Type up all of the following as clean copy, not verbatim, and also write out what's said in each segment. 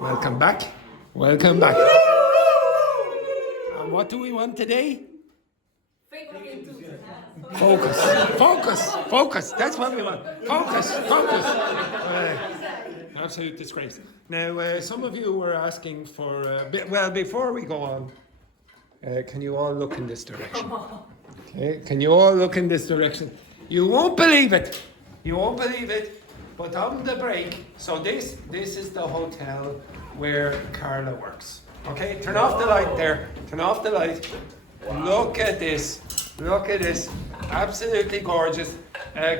Welcome back. Welcome back. And what do we want today? Focus. Focus. Focus. That's what we want. Focus. Focus. Absolute disgrace. Now, some of you were asking for... well, before we go on, can you all look in this direction? Okay. Can you all look in this direction? You won't believe it. You won't believe it. But on the break, so this is the hotel where Carla works. Okay, turn off the light there. Turn off the light. Look at this. Look at this. Absolutely gorgeous.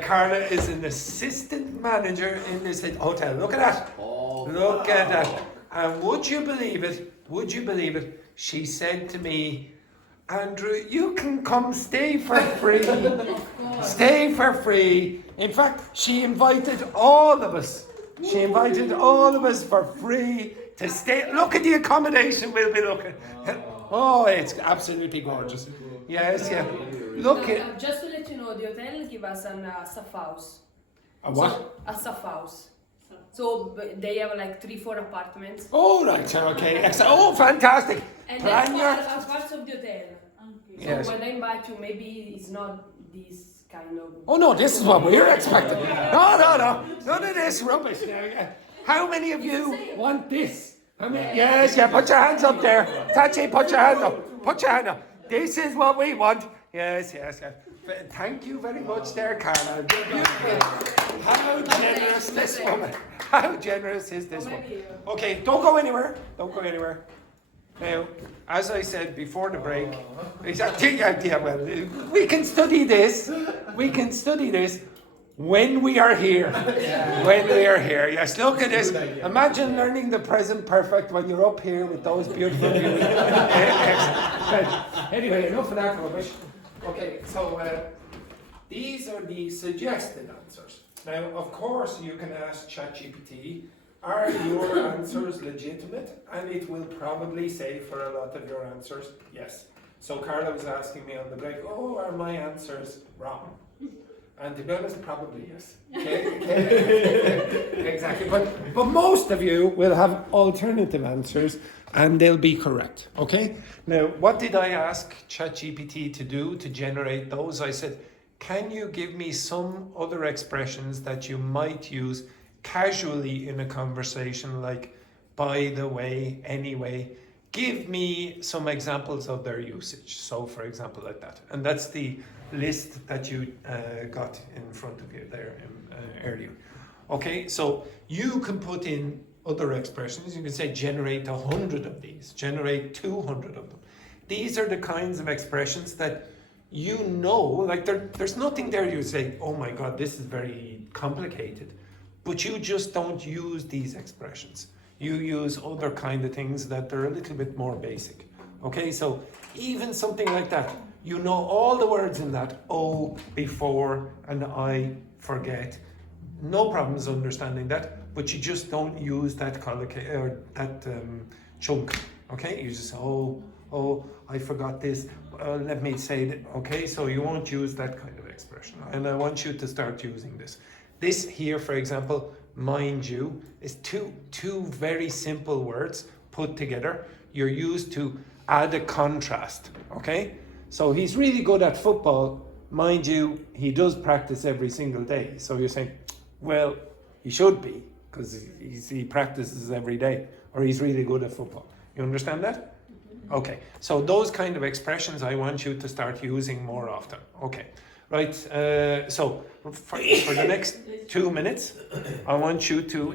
Carla is an assistant manager in this hotel. Look at that. Look at that. And would you believe it? Would you believe it? She said to me, Andrew, you can come stay for free. Stay for free. In fact, she invited all of us. She invited all of us for free to stay. Look at the accommodation we'll be looking. Oh, it's absolutely gorgeous. Yes, yeah. Look at. Just to let you know, the hotel give us a staff house. A what? A staff house. So they have like 3-4 apartments. Oh, right, okay. Excellent. Oh, fantastic. And Plan that's parts of the hotel. So yes. when I invite you, maybe it's not this kind of... Oh no, this is what we're expecting. No. None of this rubbish. How many of you want this? How many? Yes, yeah, put your hands up there. Tachi, put your hand up. Put your hand up. This is what we want. Yes. Thank you very much there, Carla. How generous this woman. How generous is this woman? Okay, don't go anywhere. Don't go anywhere. Now, as I said before the break, exactly, yeah, well, we can study this. We can study this when we are here. When we are here. Yes, look at this. Imagine learning the present perfect when you're up here with those beautiful views. Anyway, enough of that rubbish. Okay, so these are the suggested answers. Now, of course, you can ask ChatGPT, are your answers legitimate? And it will probably say for a lot of your answers, yes. So Carla was asking me on the break, are my answers wrong? And to be honest, probably yes. Okay. Exactly. But most of you will have alternative answers and they'll be correct. Okay? Now, what did I ask ChatGPT to do to generate those? I said, can you give me some other expressions that you might use casually in a conversation, like by the way, anyway? Give me some examples of their usage. So, for example, like that. And that's the list that you got in front of you there earlier. Okay, so you can put in other expressions. You can say generate 100 of these, generate 200 of them. These are the kinds of expressions that you know, like there's nothing there you say, oh my God, this is very complicated. But you just don't use these expressions. You use other kind of things that are a little bit more basic. Okay, so even something like that, you know all the words in that, before, and I forget. No problems understanding that, but you just don't use that chunk. Okay, you just I forgot this. Let me say that. Okay, so you won't use that kind of expression, and I want you to start using this. This here, for example, mind you, is two very simple words put together. You're used to add a contrast, okay? So he's really good at football. Mind you, he does practice every single day. So you're saying, well, he should be, because he practices every day, or he's really good at football. You understand that? Okay, so those kind of expressions I want you to start using more often. Okay. Right, so for the next 2 minutes, I want you to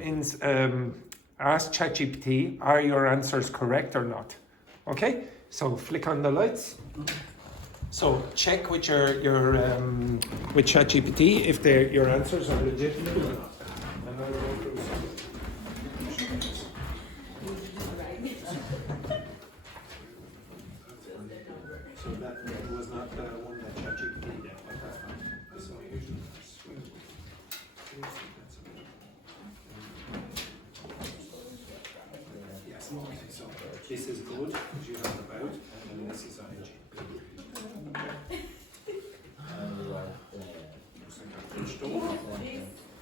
ask ChatGPT, are your answers correct or not? Okay, so flick on the lights. So check with with ChatGPT if your answers are legitimate or not. And I'll go through some. So that was not the one that ChatGPT did. Yes, so this is good because you have about, and this is ing.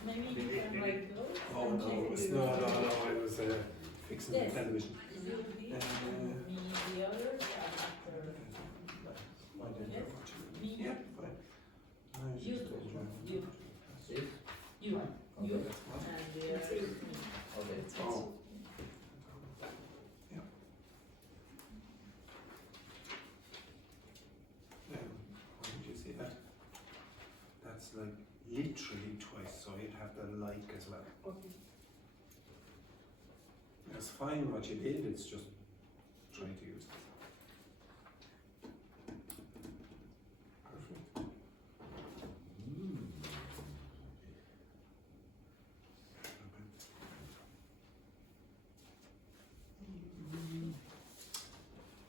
Maybe you can like go. Oh no, it was fixing the television. The others are after. Why didn't you watch it? Yeah, fine. No, it's just a joke. You. Okay, that's fine. And the others. Oh. Yeah. Why did you see that? That's like literally twice, so you'd have the like as well. Okay. That's fine what you did, it's just trying to use this. Perfect.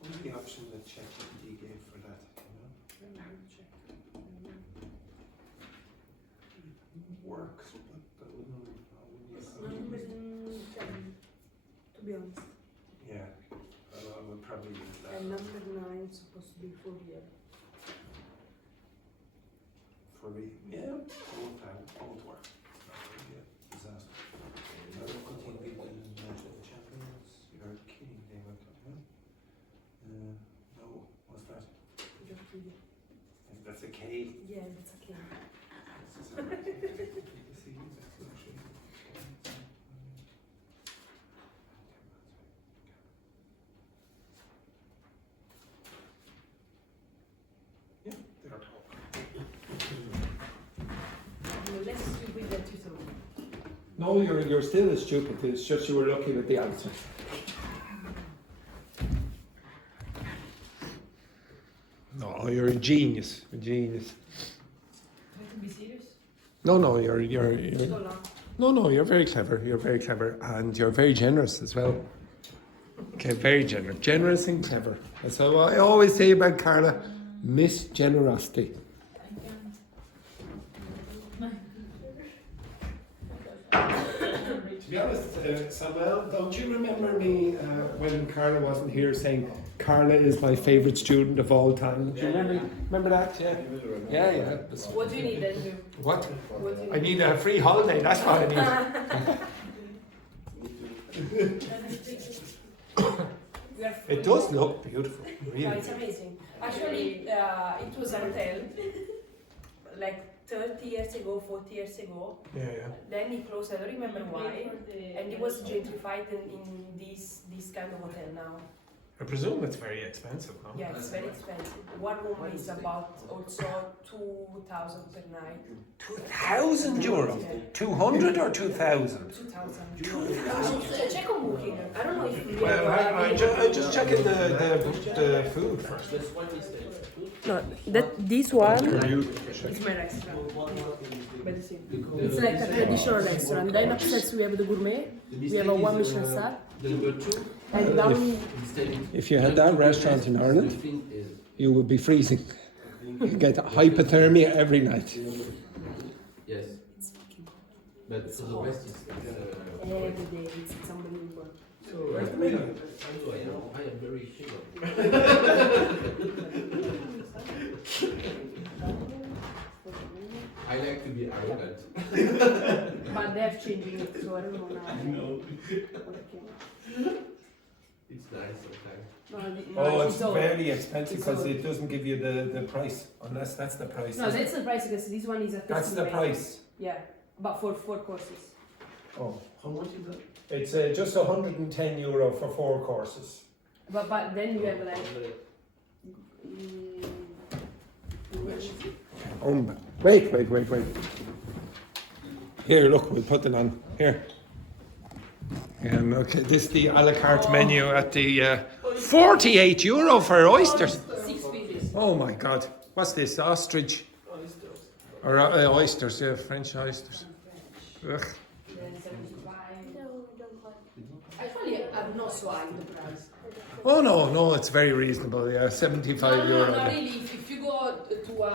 What was the option that ChatGPT gave for that? You know? Works, but I wouldn't To be honest. yeah, I would probably use that. And number 9 is supposed to be for real. For me, yeah, both work. Not really a disaster. Continue being the national champions. You're kidding, they went up, huh? No, what's that? Just real. That's a K. Yeah, it's okay. This is a yeah, they're talking. You're less stupid than you thought. No, you're still as stupid. It's just you were looking at the answers. No, you're a genius. A genius. Try to be serious. No, you're So long. no, you're very clever. You're very clever, and you're very generous as well. Okay, very generous and clever. That's how I always say about Carla, Miss Generosity. To be honest, Samuel, don't you remember me when Carla wasn't here saying Carla is my favourite student of all time? Do you remember that? Yeah. Yeah. What do you need then? What? What do you I need a free holiday. That's what I need. We are It does look beautiful, Yeah, really. it's amazing. Actually, it was a hotel like 30 years ago, 40 years ago. Yeah. Then it closed. I don't remember why. And it was gentrified in this kind of hotel now. I presume it's very expensive, no? Yeah, it's very expensive. One room is about also 2,000 per night. 2,000 euro? 200 or 2,000? 2,000. Check on Booking. I don't know if we Well, have. I just checking the food first. No, this one It's is my restaurant. It's like a traditional restaurant. Then upstairs we have the gourmet. We have a 1 Michelin star. And down If you had that restaurant in Ireland, you would be freezing. You get hypothermia every night. Yes. But for the rest, it's every day, it's unbelievable. I am very sure. I like to be arrogant. But they're changing it, so I don't know now. It's nice sometimes. Oh, it's very expensive because it doesn't give you the price, unless that's the price. No, that's the price because this one is a That's the price. Yeah, but for 4 courses. Oh. How much is that? It's just 110 euro for 4 courses. But then you have like. Wait. Here, look, we'll put it on. Here. Okay, this is the a la carte menu at the 48 euro for oysters. 6 pieces. Oh my God. What's this? Ostrich? Or oysters, yeah, French oysters. Ugh. Actually, I'm not so high the price. Oh no, it's very reasonable. Yeah, 75 euro. No, really. If you go to I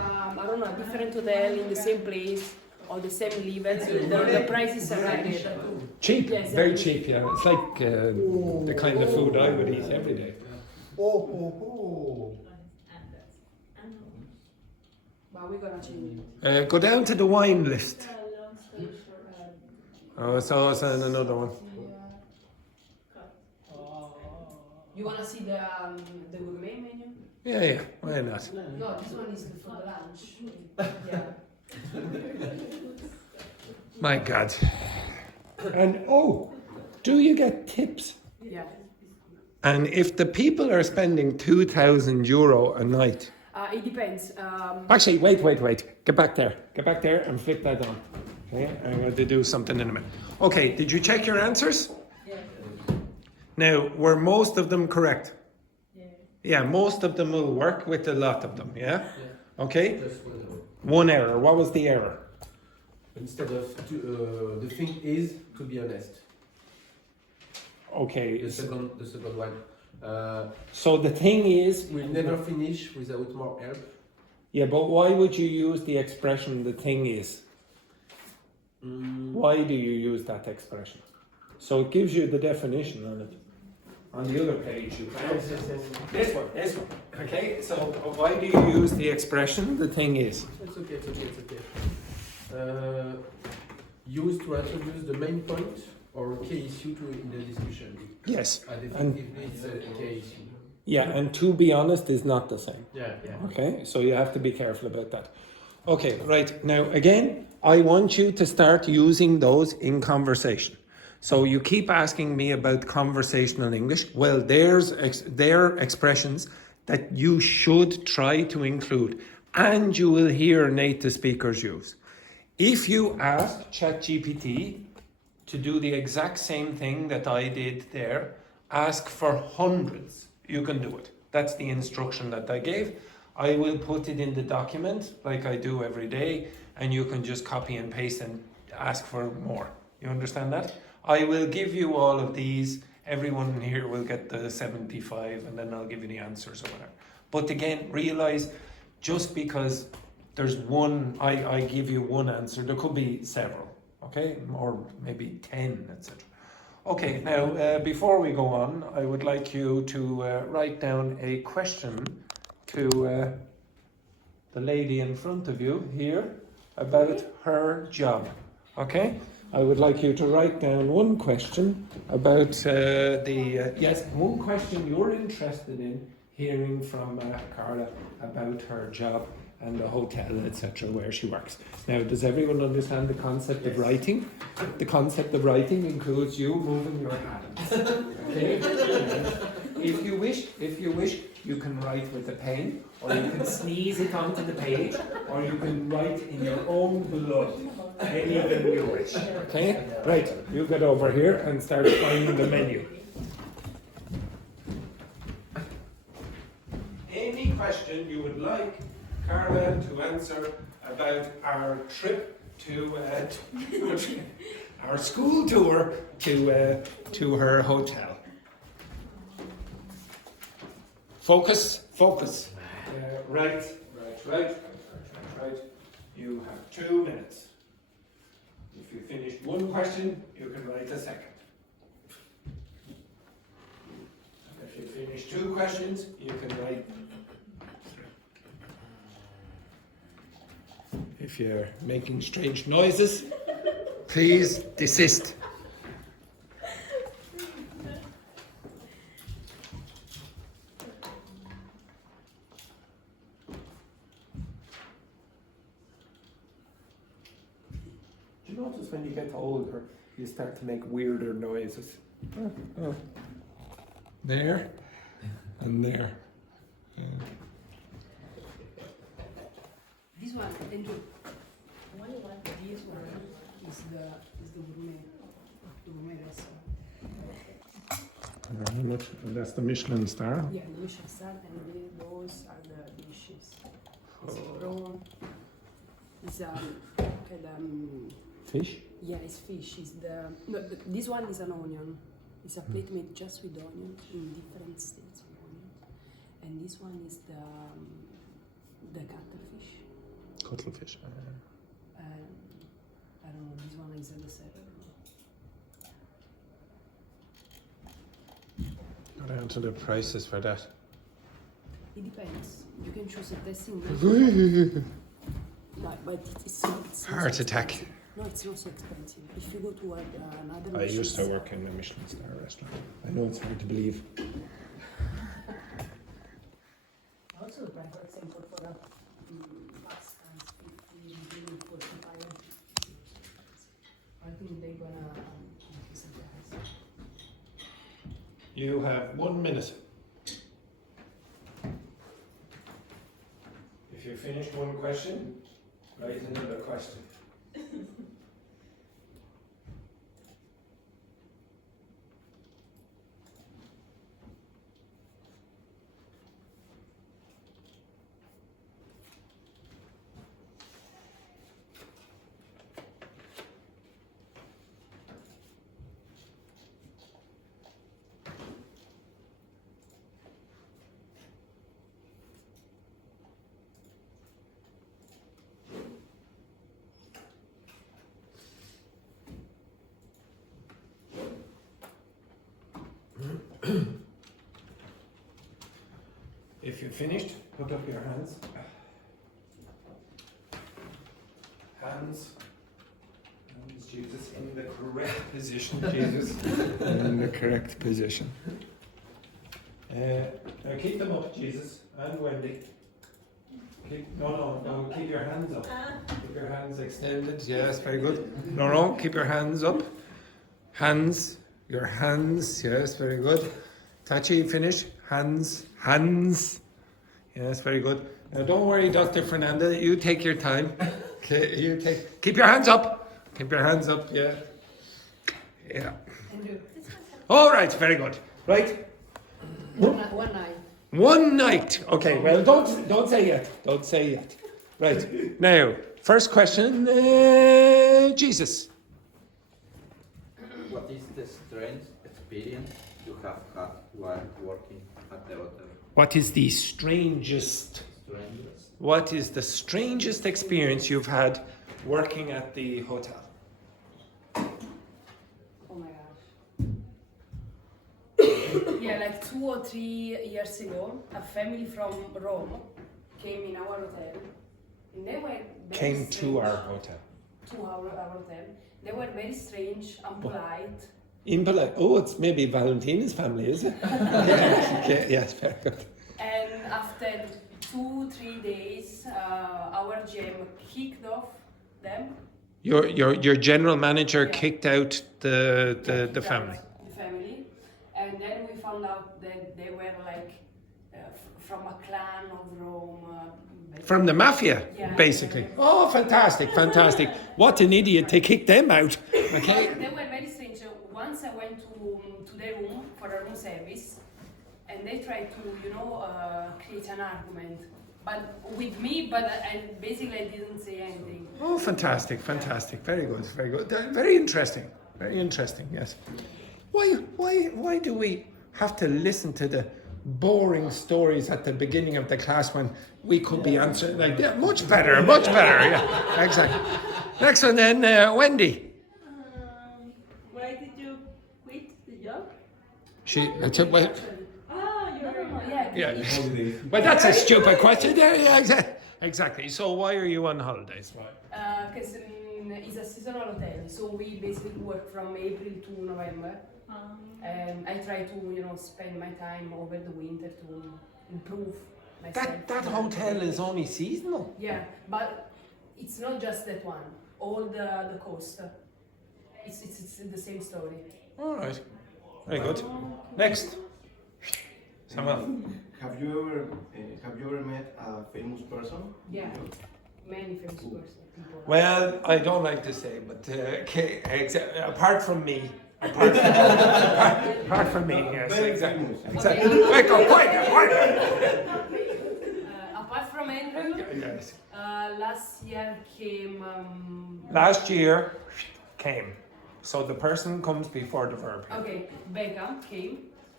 don't know, a different hotel in the same place or the same level, the prices are right. Cheap, Yes, very exactly. cheap. Yeah, it's like the kind of food I would eat every day. But we're gonna change it. Go down to the wine list. Oh, it's also another one. You wanna see the gourmet menu? Yeah, why not? No, this one is for the lunch. Yeah. My God. And oh, do you get tips? Yeah. And if the people are spending €2,000 a night, It depends. actually, wait. Get back there and flip that on. Okay, I'm going to do something in a minute. Okay, did you check your answers? Yeah. Now, were most of them correct? Yeah. Yeah, most of them will work with a lot of them, yeah? Yeah. Okay, Just one error. one error. What was the error? Instead of the thing is to be honest. Okay, The second one. so the thing is, We'll never finish without more help. yeah, but why would you use the expression the thing is? Why do you use that expression? So it gives you the definition on it. On the other page, you found this one. Okay, so why do you use the expression the thing is? It's okay. Used to introduce the main point or key issue in the discussion. Yes. And effectively, it's a key issue. Yeah, and to be honest is not the same. Yeah. Okay, so you have to be careful about that. Okay, right. Now, again, I want you to start using those in conversation. So you keep asking me about conversational English. Well, they're expressions that you should try to include and you will hear native speakers use. If you ask ChatGPT to do the exact same thing that I did there, ask for hundreds, you can do it. That's the instruction that I gave. I will put it in the document like I do every day, and you can just copy and paste and ask for more. You understand that? I will give you all of these. Everyone here will get the 75 and then I'll give you the answers or whatever. But again, realize just because there's one, I give you one answer, there could be several, okay? Or maybe 10, etc. Okay, now before we go on, I would like you to write down a question to the lady in front of you here about her job, okay? I would like you to write down one question about one question you're interested in hearing from Carla about her job and the hotel, etc., where she works. Now, does everyone understand the concept of writing? The concept of writing includes you moving your hands. Okay? If you wish, you can write with a pen, or you can sneeze it onto the page, or you can write in your own blood. Anything you wish. Okay? Right, you get over here and start finding the menu. Any question you would like Carla to answer about our trip to our school tour to her hotel. Focus. Right. You have 2 minutes. If you finish one question, you can write a second. If you finish 2 questions, you can write 3. If you're making strange noises, please desist. Do you notice when you get older, you start to make weirder noises? There and there. This one, Andrew. This one is the gourmet. The gourmet restaurant. That's the Michelin star. Yeah, the Michelin star, and those are the dishes. It's prawn. It's Fish? yeah, it's fish. This one is an onion. It's a plate made just with onion in different states of onion. And this one is the cuttlefish. Cuttlefish. I don't know. This one is a dessert. Go down to the prices for that. It depends. You can choose a tasting. No, but it's Heart attack. No, it's not so expensive. If you go to another I used to Michelin work in a Michelin star restaurant. I know it's hard to believe. You have 1 minute. If you finished one question, write another question. If you're finished, put up your hands. Hands, Jesus, in the correct position, Jesus. In the correct position. Now keep them up, Jesus, and Wendy. No, keep your hands up. Keep your hands extended, yes, very good. No, keep your hands up. Hands, your hands, yes, very good. Tachi, finish. Hands. Yes, very good. Now don't worry, Dr. Fernanda, you take your time. Okay, keep your hands up. Keep your hands up, yeah. Yeah. All right, very good. Right? One night. One night. Okay, well, don't say yet. Don't say yet. Right. Now, first question, Jesus. What is the strange experience you have had while working at the hotel? What is the strangest? What is the strangest experience you've had working at the hotel? Oh my gosh. Yeah, like 2 or 3 years ago, a family from Rome came in our hotel. And they were very Came strange. to our hotel. To our hotel. They were very strange, unpolite. Impolite. Oh, it's maybe Valentina's family, is it? Okay, yes, very good. And after 2-3 days, our GM kicked off them. Your general manager Yeah. kicked out the Kicked family. out the family. And then we found out that they were like from a clan of Rome. From the mafia, Yeah. basically. Oh, fantastic. What an idiot to kick them out. Okay. They were very strange. Once I went to their room for a room service, and they tried to, create an argument, but with me. I basically didn't say anything. Oh, fantastic. Very good. Very interesting. Yes. Why do we have to listen to the boring stories at the beginning of the class when we could be answering like that? Much better. Yeah, exactly. Next one then, Wendy. Why did you quit the job? Well, Yeah. but that's a stupid question. Yeah, exactly. So why are you on holidays? Because it's a seasonal hotel, so we basically work from April to November. And I try to, spend my time over the winter to improve myself. That hotel is only seasonal. Yeah, but it's not just that one. All the coast. It's the same story. All right. Very good. Next. Samuel. Have you ever met a famous person? Yeah, many famous people. Well, I don't like to say, but apart from me. Apart from me, yes, exactly. Wait, go quiet. Apart from Andrew, Yes. last year came. Last year came. So the person comes before the verb. Okay, Beckham came.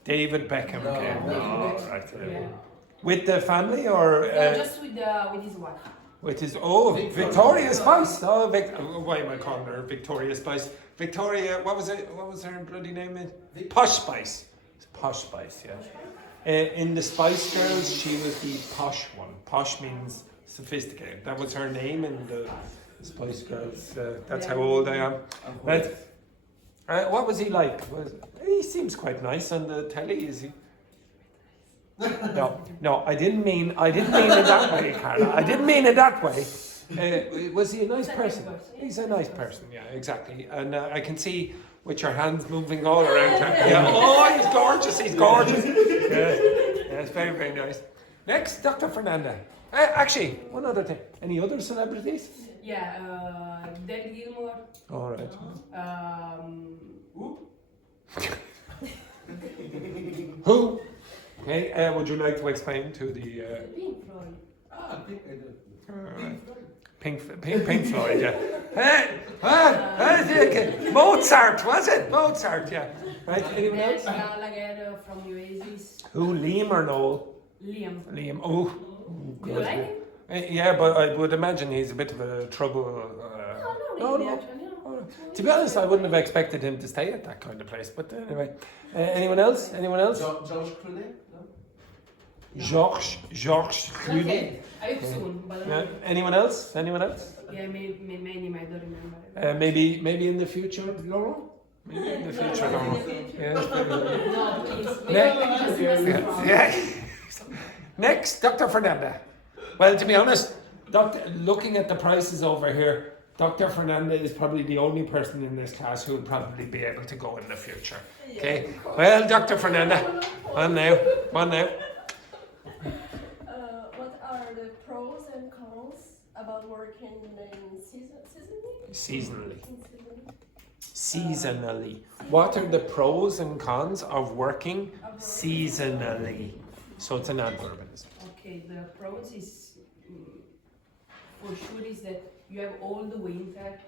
David Beckham came. Oh, right. Yeah. With the family or No, just with his wife. with his Victoria Spice. Why am I calling her Victoria Spice? Victoria, what was her bloody name? Posh Spice. It's Posh Spice, yeah. In the Spice Girls, she was the posh one. Posh means sophisticated. That was her name in the Spice Girls. That's how old I am. Right. What was he like? He seems quite nice on the telly, is he? No, I didn't mean it that way, Carla. I didn't mean it that way. Was he a nice person? He's a nice person, yeah, exactly. And I can see with your hands moving all around. Yeah. Oh, he's gorgeous. He's gorgeous. Yes, very, very nice. Next, Dr. Fernanda. Actually, one other thing. Any other celebrities? Yeah, David Gilmour. All right. Who? Okay. Would you like to explain to the? Pink Floyd. I think I do. Pink Floyd, yeah. Mozart, was it? Mozart, yeah. Right. Anyone else? Gallagher from Oasis. Who? Liam or Noel? Liam. Liam. Oh. Do you like him? Yeah, but I would imagine he's a bit of a trouble. No, really, actually, no. To be honest, I wouldn't have expected him to stay at that kind of place. But anyway, anyone else? Anyone else? George Clooney? No? Georges Clooney. Okay, I hope soon, but Yeah. Anyone else? Anyone else? yeah, many I don't remember. Maybe in the future, Laurel. Maybe in the future, Laurel. Yes, maybe. No, please. Yeah. Next, Dr. Fernanda. Well, to be honest, looking at the prices over here, Dr. Fernanda is probably the only person in this class who will probably be able to go in the future. Okay. Well, Dr. Fernanda, on now. What are the pros and cons about working in seasonally? Seasonally. What are the pros and cons of working seasonally? So it's an adverb. Okay, the pros is for sure is that you have all the winter.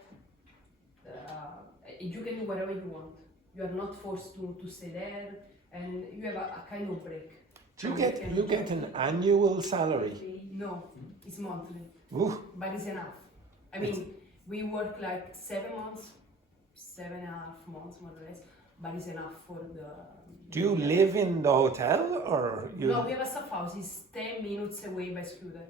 You can do whatever you want. You are not forced to stay there, and you have a kind of break. Do you get an annual salary? No, it's monthly, Ooh. but it's enough. I mean, we work like 7 months, 7.5 months more or less, but it's enough for the. Do you live in the hotel or you? No, we have a staff house. It's 10 minutes away by scooter.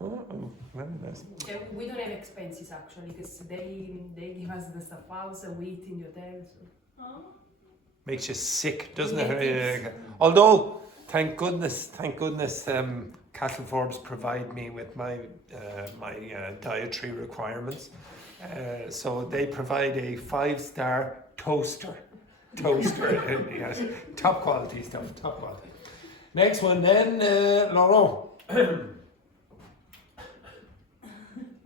Oh, very nice. We don't have expenses actually, because they give us the staff house, we eat in the hotel. So. Makes you sick, doesn't it? Although, thank goodness, Castle Forbes provide me with my dietary requirements. So they provide a 5-star toaster. Yes, top quality stuff, top quality. Next one then, Laurent.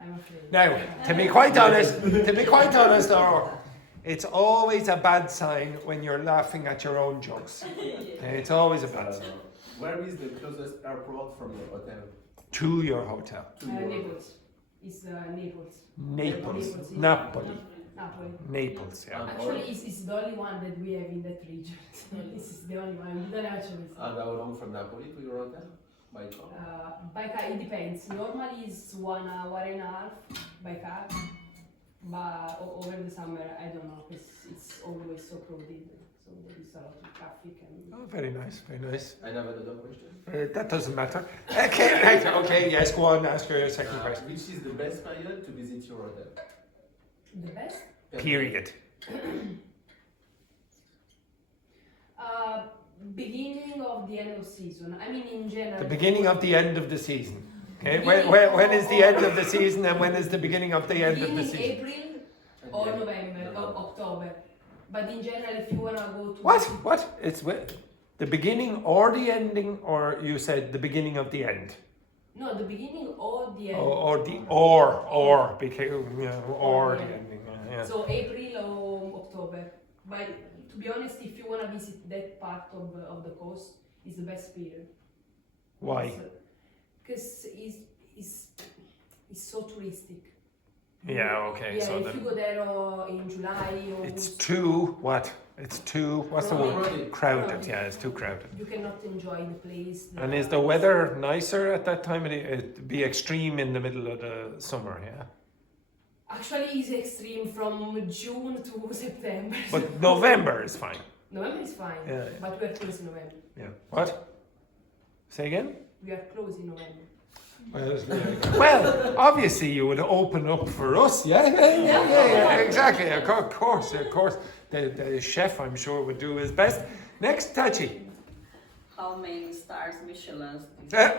I'm afraid. Now, to be quite honest, Laurent, it's always a bad sign when you're laughing at your own jokes. It's always a bad sign. Where is the closest airport from your hotel? To your hotel. Naples. It's Naples. Naples. Naples. Napoli. Napoli. Naples, yeah. Actually, it's the only one that we have in that region. This is the only one. We don't actually. And how long from Napoli to your hotel? By car? By car, it depends. Normally it's 1 hour and a half by car, but over the summer, I don't know, because it's always so crowded. So there is a lot of traffic and. Oh, very nice, very nice. I have another question. That doesn't matter. Okay, right, okay, yes, go on, ask your second question. Which is the best period to visit your hotel? The best? Period. Beginning of the end of season. I mean, in general. The beginning of the end of the season. Okay, when is the end of the season and when is the beginning of the end of the season? April or November or October. But in general, if you wanna go to. What? It's the beginning or the ending, or you said the beginning of the end? No, the beginning or the end. Or the or the ending. Yeah. So April or October. But to be honest, if you wanna visit that part of the coast, it's the best period. Why? Because it's so touristic. Yeah. Okay. Yeah, So if you go there in July or. it's too what? It's too what's the word? Crowded. Crowded. Yeah, it's too crowded. You cannot enjoy the place. And is the weather nicer at that time? It'd be extreme in the middle of the summer, yeah. Actually, it's extreme from June to September. But November is fine. November is fine, Yeah. but we are closed in November. Yeah. What? Say again? We are closed in November. Well, obviously you would open up for us, yeah, exactly. Of course. The chef, I'm sure, would do his best. Next, Tachi. How many stars Michelin? Uh,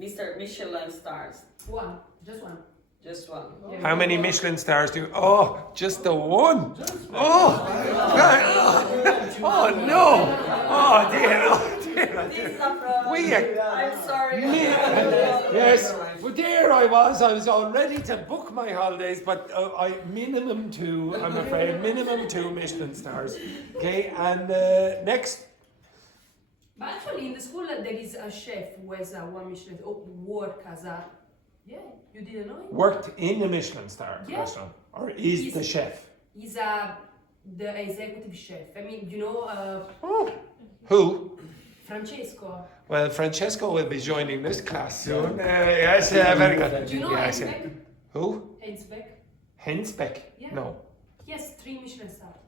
Mr. Michelin stars. One, just one. Just one. How many Michelin stars do you? Oh, just the one. Oh, oh no. Oh dear. Oh dear. This is a problem. We I'm sorry. Yes, well, there I was all ready to book my holidays, but minimum two, I'm afraid, minimum 2 Michelin stars. Okay, and next, But actually, in the school there is a chef who has a 1 Michelin work as a. Yeah, you didn't know it? worked in a Michelin star Yeah. restaurant, or is He's- the chef? He's the executive chef. I mean, you know, Oh, who? Francesco. Well, Francesco will be joining this class soon. Yes, very good. Do you know Yes, Hensbeck? Who? Hensbeck? Hensbeck? Yeah. No. He has 3 Michelin stars.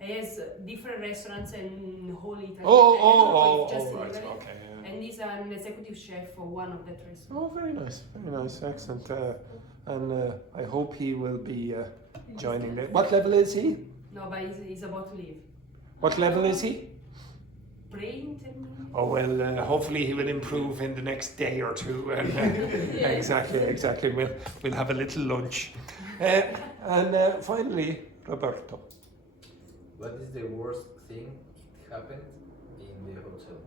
He has different restaurants in whole Italy. I don't Oh, know if just in right, Italy. okay. Yeah. And he's an executive chef for one of the restaurants. Oh, very nice, excellent. And I hope he will be joining the. What level is he? No, but he's about to leave. What level is he? Pre-intermediate? Oh well, hopefully he will improve in the next day or two. And, exactly. We'll have a little lunch. And finally, Roberto. What is the worst thing happened in the hotel?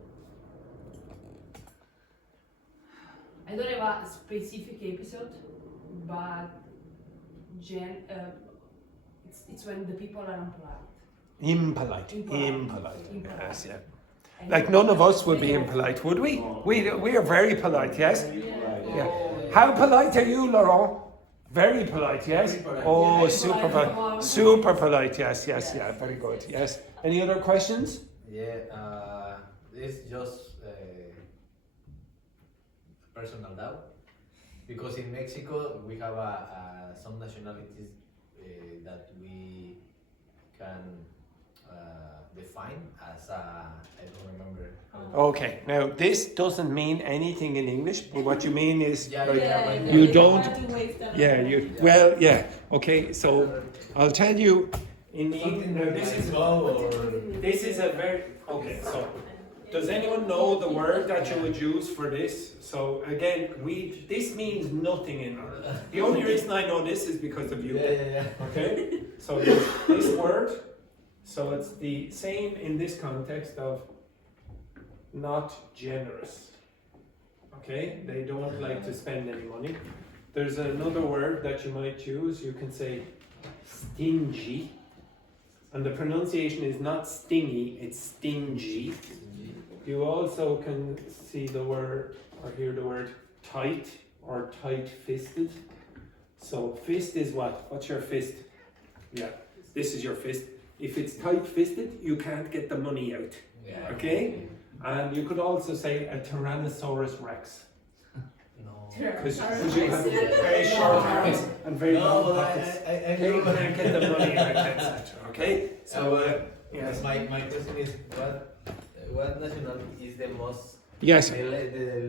I don't have a specific episode, but it's when the people are unplugged. Impolite. Yes, yeah. Like none of us would be impolite, would we? We are very polite, yes? Yeah. How polite are you, Laurent? Very polite, yes? Oh, super polite, yes, yeah, very good, yes. Any other questions? Yeah, it's just personal doubt. Because in Mexico we have some nationalities that we can define as I don't remember. Okay, now this doesn't mean anything in English, but what you mean is Yeah, you don't. Okay, so I'll tell you in English. Now this is a very okay. So does anyone know the word that you would use for this? So again, this means nothing in Ireland. The only reason I know this is because of you. Yeah. Okay, so this word. So it's the same in this context of not generous. Okay, they don't like to spend any money. There's another word that you might use. You can say stingy, and the pronunciation is not stingy, it's stingy. You also can see the word or hear the word tight or tight-fisted. So fist is what? What's your fist? Yeah, this is your fist. If it's tight-fisted, you can't get the money out. Yeah. Okay? And you could also say a Tyrannosaurus Rex. No. Because you have very short arms and very long pockets. Okay, you can't get the money out, etc. Okay? So, Yes. My question is what nationality is the most yes. the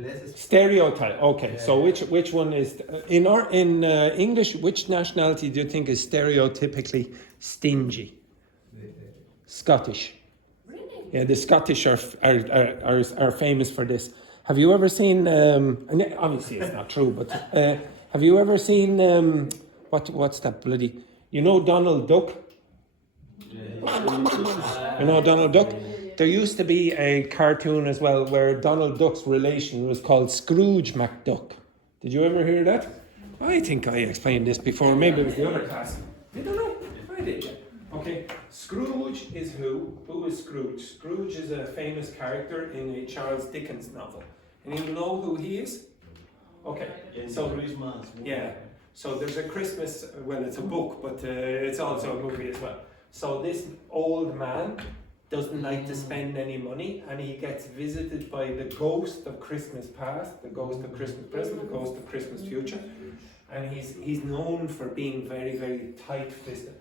less Stereotype. Okay, Yeah. so which one is in English? Which nationality do you think is stereotypically stingy? Scottish. Really? Yeah, the Scottish are famous for this. Have you ever seen? And obviously, it's not true, but have you ever seen what's that bloody? You know Donald Duck. You know Donald Duck. There used to be a cartoon as well where Donald Duck's relation was called Scrooge McDuck. Did you ever hear that? I think I explained this before. Maybe it was the other class. I don't know. I did. Okay. Scrooge is who? Who is Scrooge? Scrooge is a famous character in a Charles Dickens novel. And you know who he is? Okay. So Christmas. yeah. So there's a Christmas, well, it's a book, but it's also a movie as well. So this old man doesn't like to spend any money, and he gets visited by the ghost of Christmas past, the ghost of Christmas present, the ghost of Christmas future, and he's known for being very, very tight-fisted.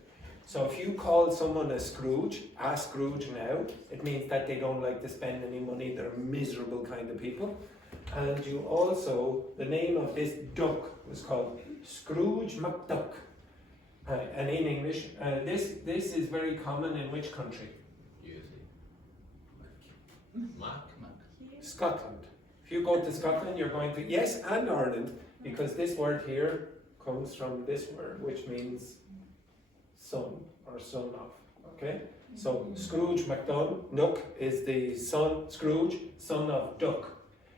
So if you call someone a Scrooge now, it means that they don't like to spend any money, they're miserable kind of people. And you also, the name of this duck was called Scrooge McDuck. And in English, this is very common in which country? Scotland. If you go to Scotland, you're going to, yes, and Ireland, because this word here comes from this word, which means son or son of. Okay? So Scrooge McDuck is the son, Scrooge, son of Duck.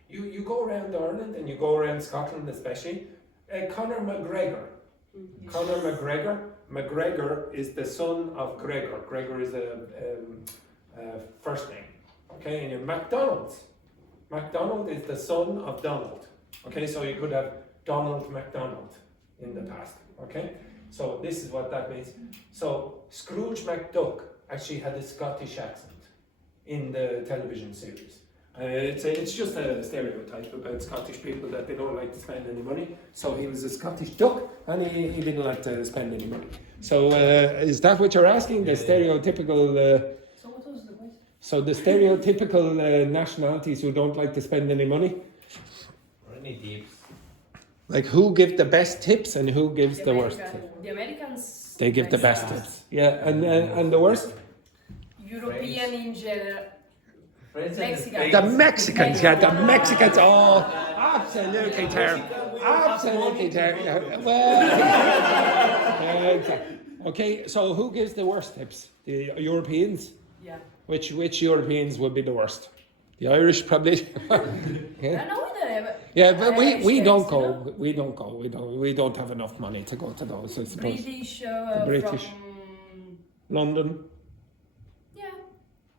You go around Ireland and you go around Scotland especially. Conor McGregor. Conor McGregor. McGregor is the son of Gregor. Gregor is a first name. Okay, and your McDonald's. McDonald is the son of Donald. Okay, so you could have Donald McDonald in the past. Okay, so this is what that means. So Scrooge McDuck actually had a Scottish accent in the television series. It's just a stereotype about Scottish people that they don't like to spend any money. So he was a Scottish duck and he didn't like to spend any money. So is that what you're asking? The stereotypical... So what was the question? So the stereotypical nationalities who don't like to spend any money? Or any tips? Like who gives the best tips and who gives the worst tips? The Americans. They give the best tips. Yeah, and the worst? European in general. Mexican. The Mexicans, yeah, the Mexicans. Oh, absolutely terrible. Absolutely terrible. Well, okay, so who gives the worst tips? The Europeans? Yeah. Which Europeans would be the worst? The Irish probably. Yeah. I know we don't have. Yeah, but we don't Irish, go. you know? We don't have enough money to go to those. I suppose. British. The British. From, London. yeah.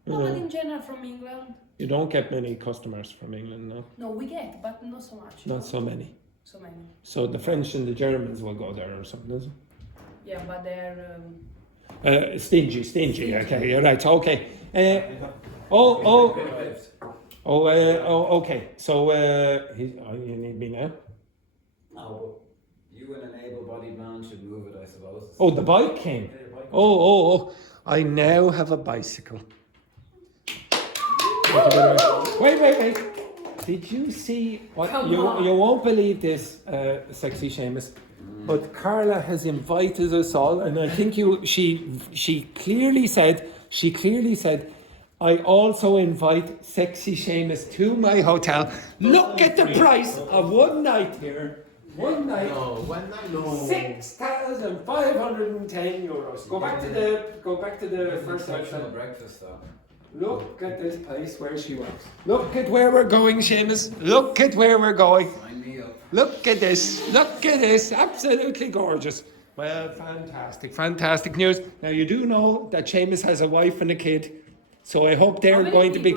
No, but in general from England. You don't get many customers from England, no. No, we get, but not so much. Not so many. So many. So the French and the Germans will go there or something, is it? Yeah, but they're. Stingy. Okay, you're right. Okay. Okay. So you need me now. No, you and an able-bodied man should move it, I suppose. Oh, the bike came. Oh! I now have a bicycle. Wait. Did you see what you won't believe this, sexy Seamus, but Carla has invited us all, and I think she clearly said, I also invite sexy Seamus to my hotel. Look at the price of one night here. One night. No, 1 night. No. €6,510. Go back to the first Exceptional option. breakfast, though. Look at this place where she works. Look at where we're going, Seamus. Look at where we're going. Sign me up. Look at this. Absolutely gorgeous. Well, fantastic news. Now you do know that Seamus has a wife and a kid, so I hope they're going to be.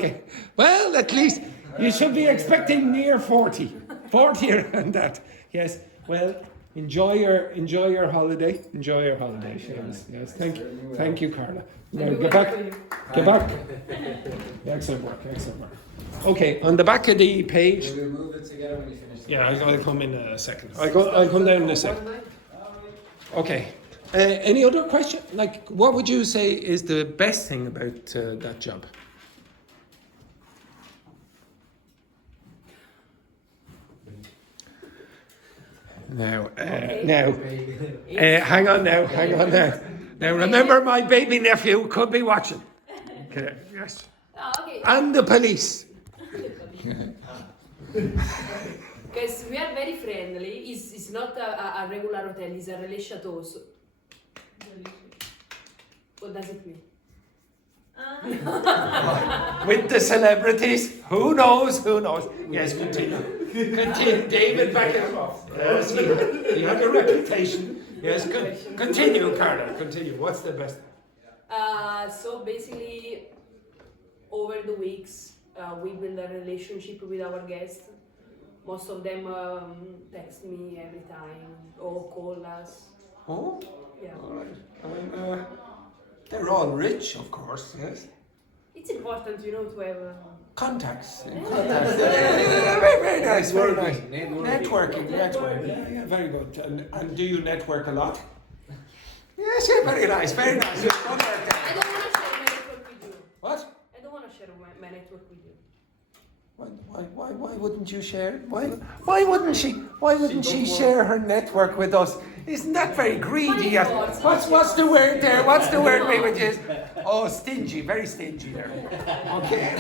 Well, at least you should be expecting near 40 around that. Yes. Well, enjoy your holiday. Enjoy your holiday, Seamus. Yes. Thank you, Carla. Now, get back. Excellent work. Okay, on the back of the page. We'll move it together when you finish. Yeah, I'll come in a second. I'll come down in a second. Okay. Any other question? Like, what would you say is the best thing about that job? Now, hang on now. Now, remember, my baby nephew could be watching. Okay, yes. Okay. And the police. Because we are very friendly. It's not a regular hotel, it's a relais chateau. So. What does it mean? With the celebrities. Who knows? Yes, continue. David, back it up. Yes, he had a reputation. Yes, continue, Carla. Continue. What's the best? So basically, over the weeks, we build a relationship with our guests. Most of them text me every time or call us. Oh, Yeah. all right. They're all rich, of course. Yes. It's important, to have. Contacts. Very nice. Networking. Yeah, very good. And do you network a lot? Yes, yeah, very nice. I don't want to share my network with you. What? I don't want to share my network with you. Why wouldn't you share it? Why wouldn't she share her network with us? Isn't that very greedy? What's the word there? What's the word we would use? Oh, stingy, very stingy there. Okay,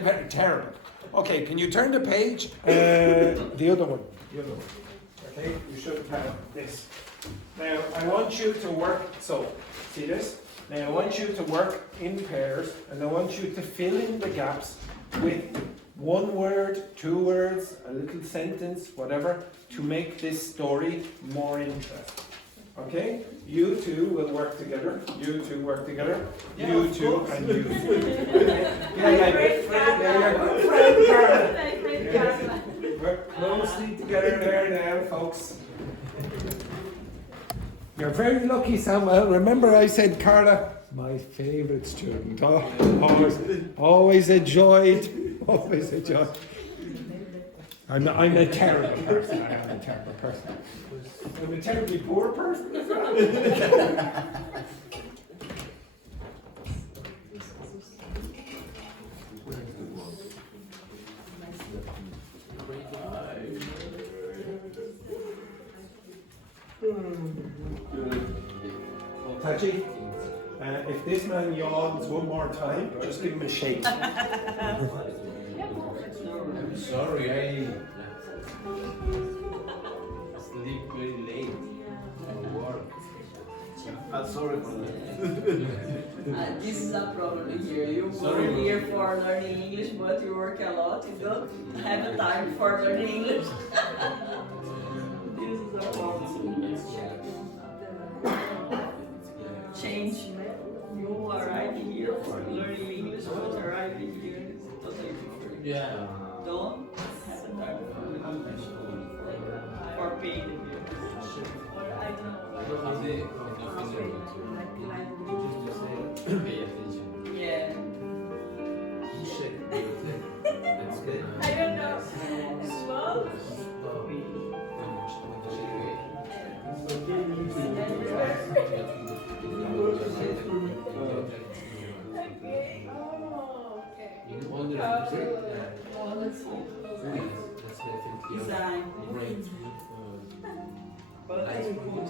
very terrible. Okay, can you turn the page? The other one. Okay, you should have this. Now, I want you to work, so, see this? Now, I want you to work in pairs, and I want you to fill in the gaps with one word, 2 words, a little sentence, whatever, to make this story more interesting. Okay? You two will work together. You two work together. You two and you two. Yeah, good friend, Carla. Work closely together there now, folks. You're very lucky, Samuel. Remember I said Carla, my favourite student. Oh, always enjoyed. Always enjoyed. I'm a terrible person. I am a terrible person. I'm a terribly poor person as well. Tachi, if this man yawns one more time, just give him a shake. I'm sorry, I sleep very late at work. I'm sorry for that. This is a problem here. You go here for learning English, but you work a lot. You don't have time for learning English. This is a problem. Change. You arrive here for learning English, but arriving here is totally different. Yeah. Don't have a time for paying the bill. I don't have the just to say pay attention. Yeah. That's good. I don't know. Well, Okay. Oh, okay. You wonder That's design. great. But I put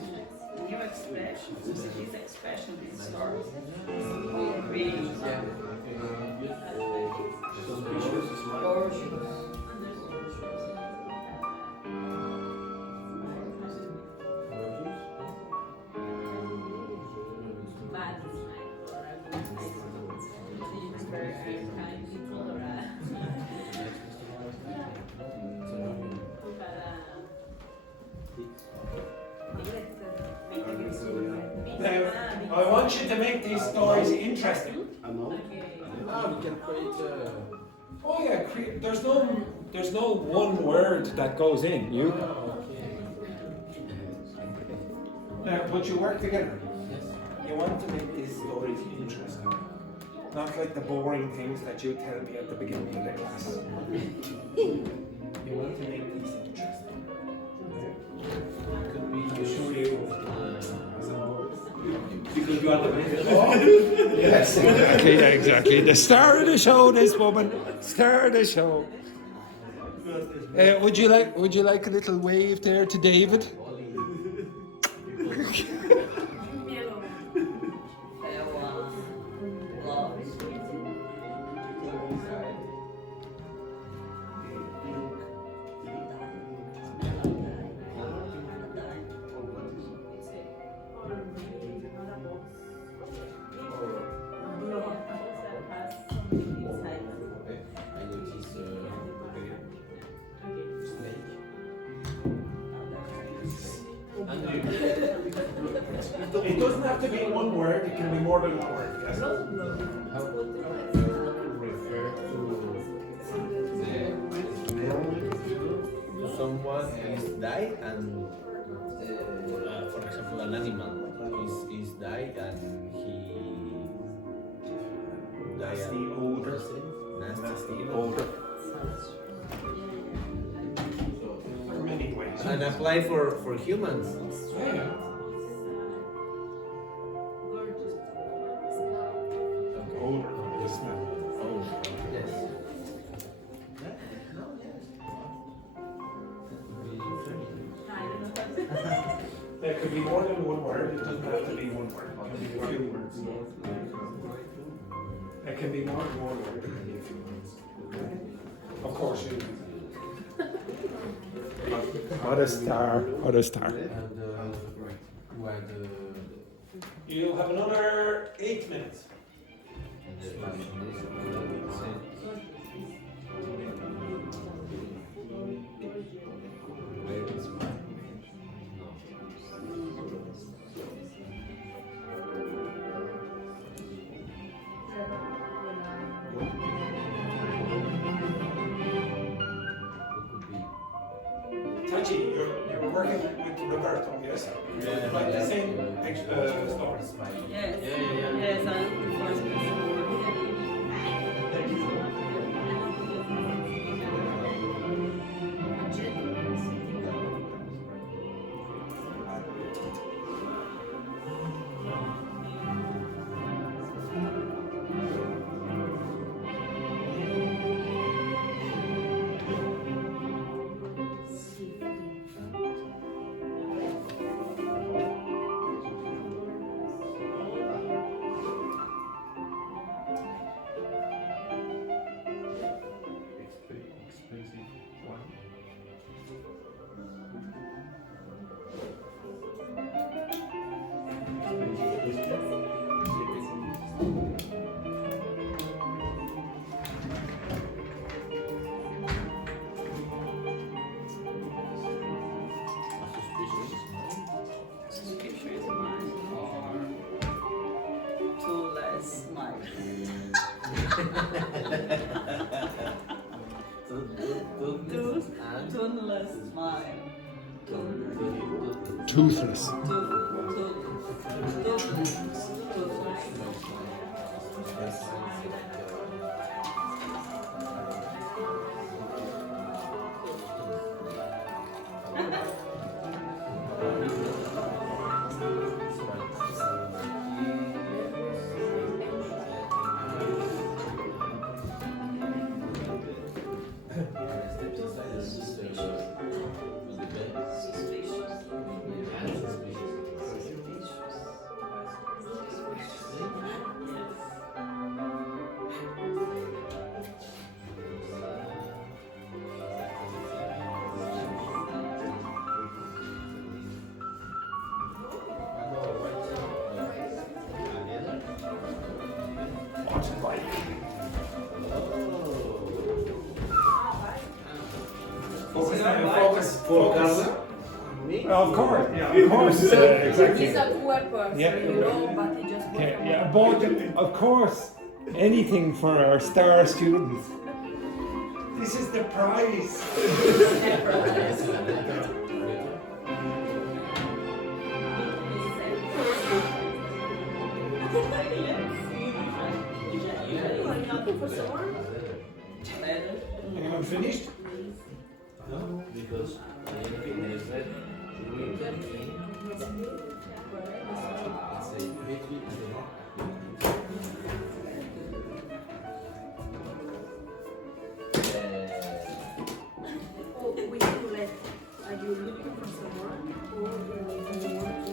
new expressions. This expression, this story. Big. Now, I want you to make these stories interesting. We can create. Oh yeah, there's no one word that goes in. Now, but you work together. You want to make these stories interesting, not like the boring things that you tell me at the beginning of the class. You want to make these interesting. Could be Show you. because you are the best. Yes, exactly, exactly. The star of the show, this woman. Star of the show. Would you like a little wave there to David? It doesn't have to be one word, it can be more than one word. Yes? How refer to someone is died and for example an animal is died and he died. Nasty odor. Nasty odor. There are many ways. And apply for humans. Yeah. Odor, the smell. Oh, yes. There could be more than one word, it doesn't have to be one word, it can be a few words. It can be more than one word, it can be a few words. Of course, you. What a star. What a star. And who had You have another 8 minutes. Tachi, you're working with Roberto, yes? Like the same story. Yes. Yes, I'm the first person working. Suspicious mind or too less mind. Tuneless mind. Toothless. Focus. For Carla? Of course, exactly. He's a poor person, Yeah. you know, but he just works Yeah, yeah, but of course, anything for our star students. This is the prize. Anyone finished? No, because anything is that Oh, we need to let. Are you looking for someone? Or do you want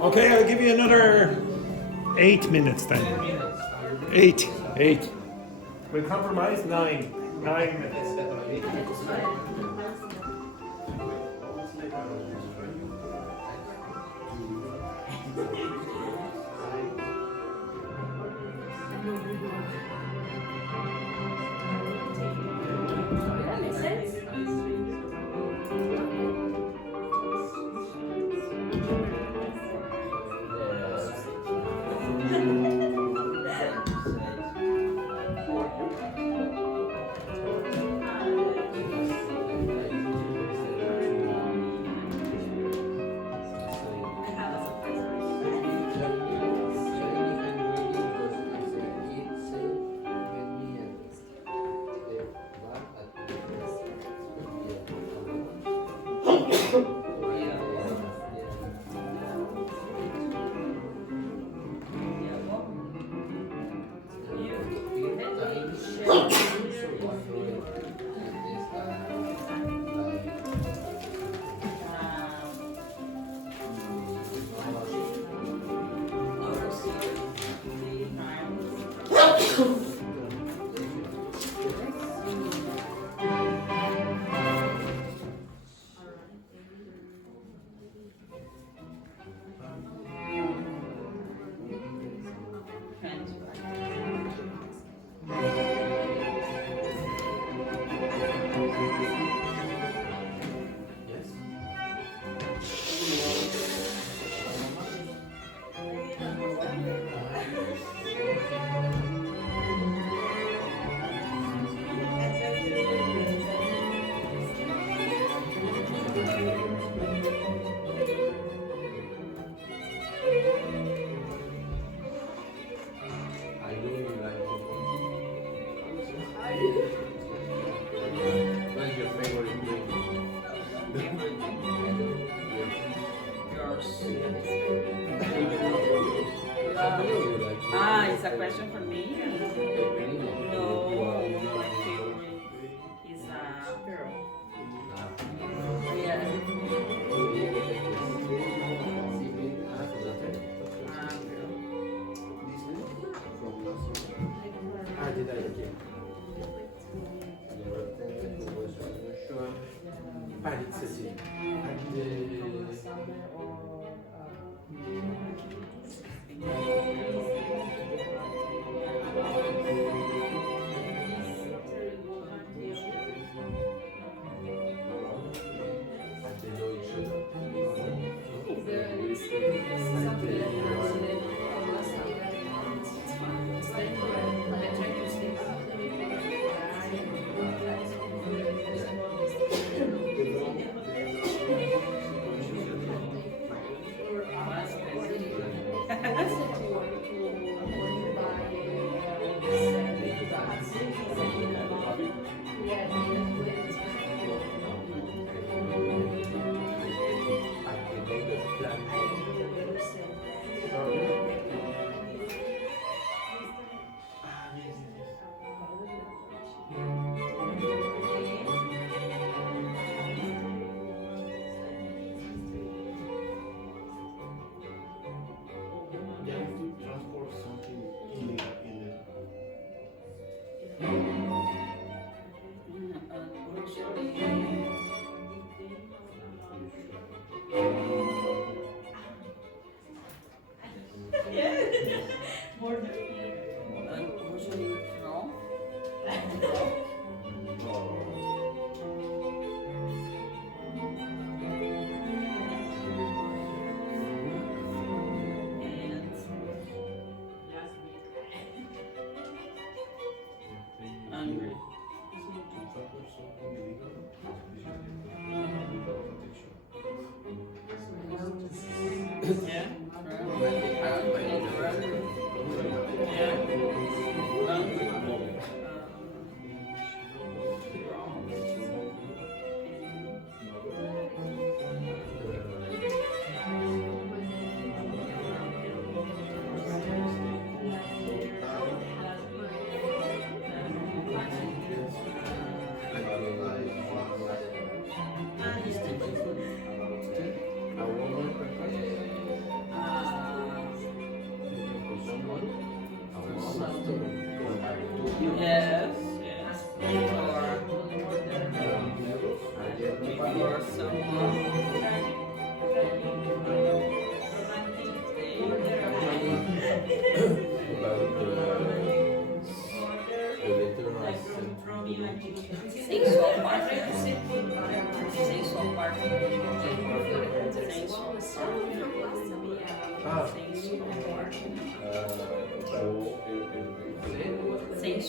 Okay, I'll give you another 8 minutes then. 8. We'll compromise 9. 9 minutes. What's your favorite drink? It's a question for me? No, my favorite is a girl. Yeah. Usually, no. Angry. Yeah.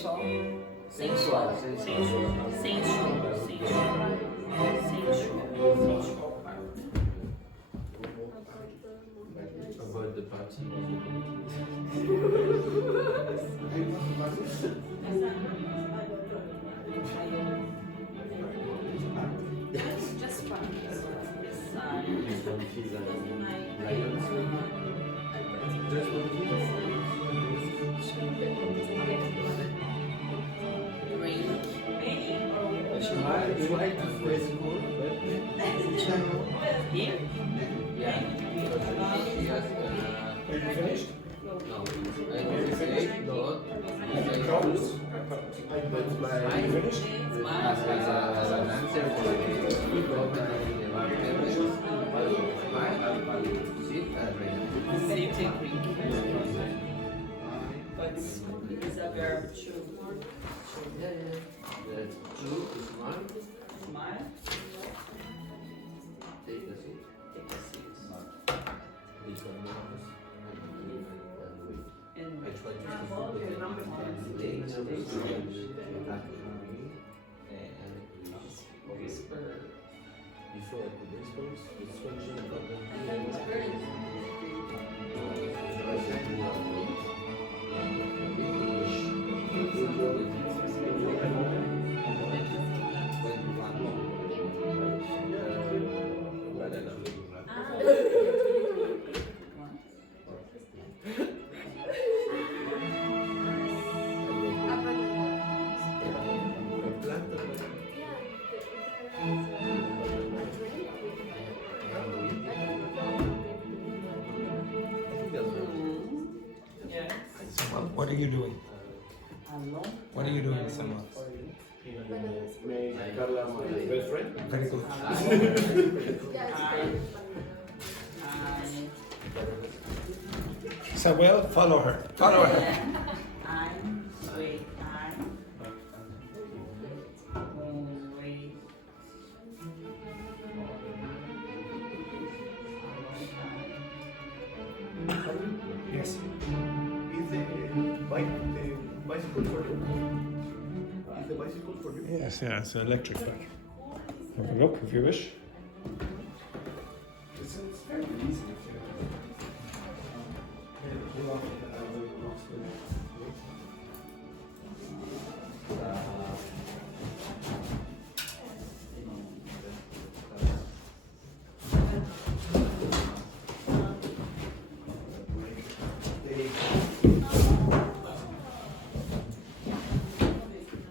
Sensual. Sensual. Sensual. Sensual. About the party. Just try. Try to phrase cool, Here? Yeah. She has, Are you finished? no. I will say not. but my Are you finished? As an answer for the government of the sit and rain. Sit and drink. But it's a verb to The two is one. smile. Take a seat. Take a seat. Become nervous. And I try to whisper. before I could respond, it's function Yeah. Samuel, what are you doing? Alone. What are you doing, Samuel? Make Carla my best friend. Very good. Samuel, follow her. Follow her. I'm wait. Wait. Yes. Is the bicycle for you? Is the bicycle for you? Yes, yeah, it's an electric bike. Have a look if you wish. It's very easy if you pull off the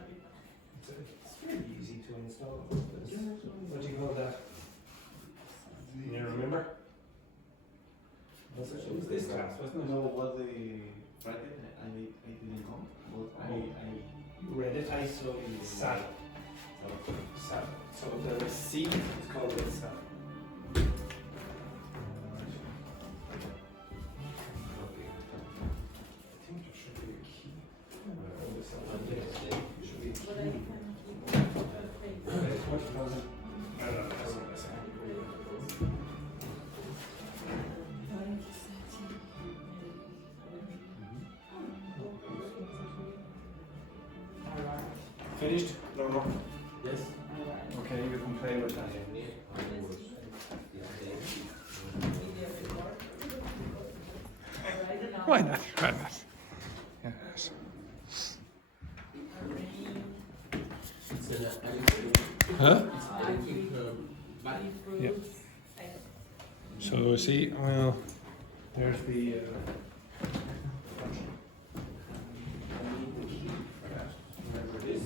It's very easy to install. What do you call that? Can you remember? It was this class, wasn't it? No, what the Friday I didn't come, but I You read it? I saw you. Saddle. Saddle. So the seat is called a saddle. I think there should be a key. Should be a key. What does it? No, that's what I said. Finished? No more. Yes. Okay, you can play with that. Why not? Why not? Yes. Huh? Yeah. So see, well, there's the. Remember this?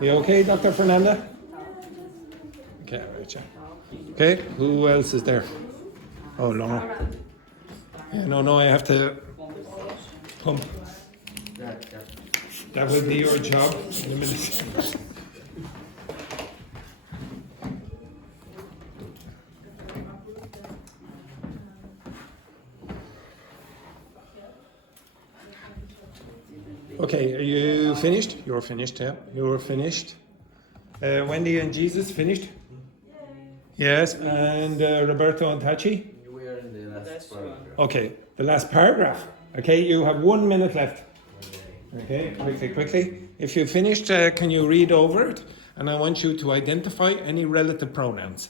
You okay, Dr. Fernanda? Okay, right, yeah. Okay, who else is there? Oh, Laura. Yeah, no, I have to pump. That will be your job in a minute. Okay, are you finished? You're finished, yeah. You're finished. Wendy and Jesus finished? Yes, and Roberto and Tachi? We are in the last That's true. Okay, the last paragraph. Okay, you have 1 minute left. Okay, quickly. If you've finished, can you read over it? And I want you to identify any relative pronouns.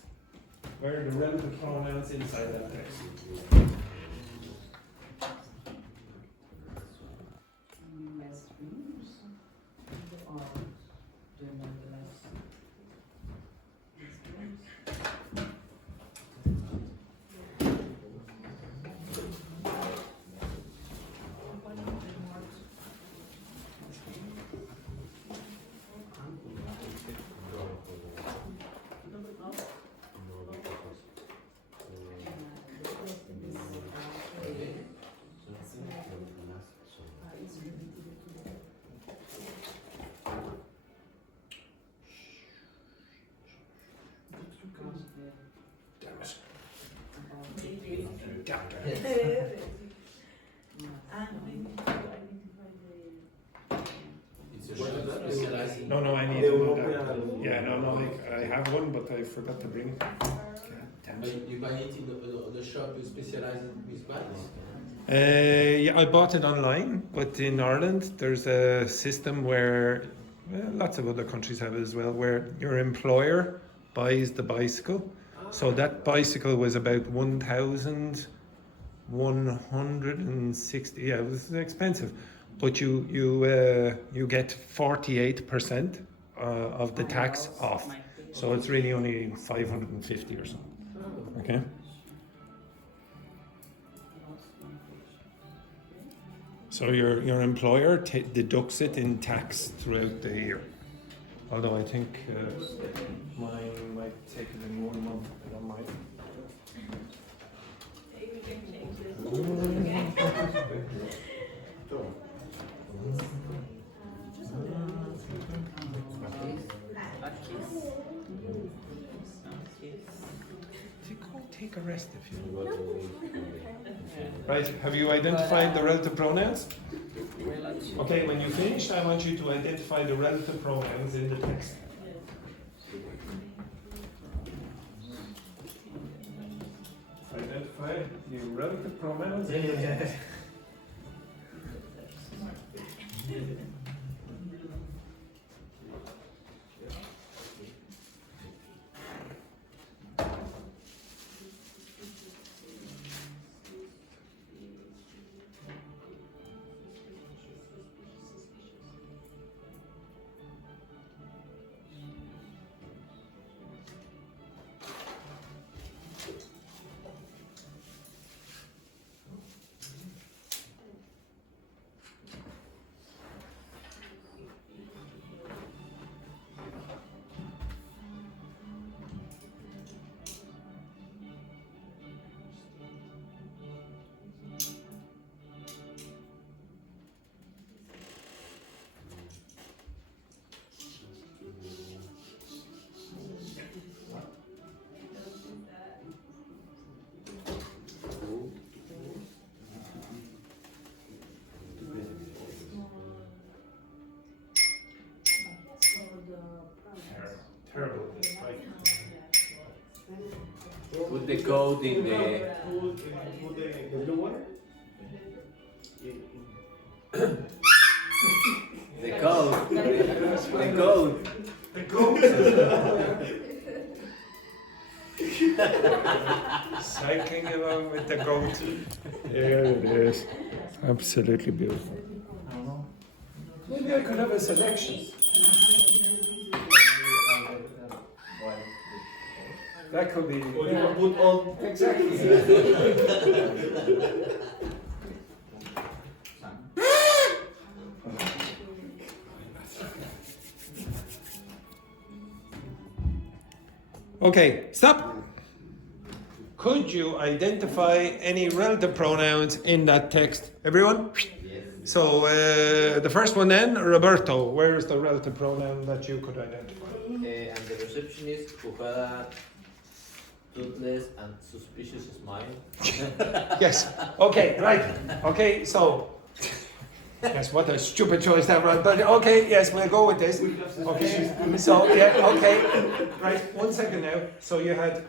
Where are the relative pronouns inside that text? No, I need to know that. Yeah, no, I have one, but I forgot to bring it. You buy it in the shop you specialize in with bikes? Yeah, I bought it online, but in Ireland there's a system where lots of other countries have it as well, where your employer buys the bicycle. So that bicycle was about 1,160. Yeah, it was expensive, but you get 48% of the tax off. So it's really only 550 or something. Okay. So your employer deducts it in tax throughout the year. Although I think mine might take it in 1 month. I don't mind. Take a rest if you want. Right, have you identified the relative pronouns? Okay, when you finish, I want you to identify the relative pronouns in the text. Identify the relative pronouns in the text. Terrible. Put the code in the. Put the blue one. The code. The code. The goat. Cycling along with the goat. There it is. Absolutely beautiful. Maybe I could have a selection. That could be. Or you can put all. Exactly. Okay, stop. Could you identify any relative pronouns in that text? Everyone? Yes. So the first one then, Roberto. Where is the relative pronoun that you could identify? And the receptionist who had a toothless and suspicious smile. Yes. Okay, right. Okay, so. Yes, what a stupid choice that was. But okay, yes, we'll go with this. Okay, so, yeah, okay. Right, 1 second now. So you had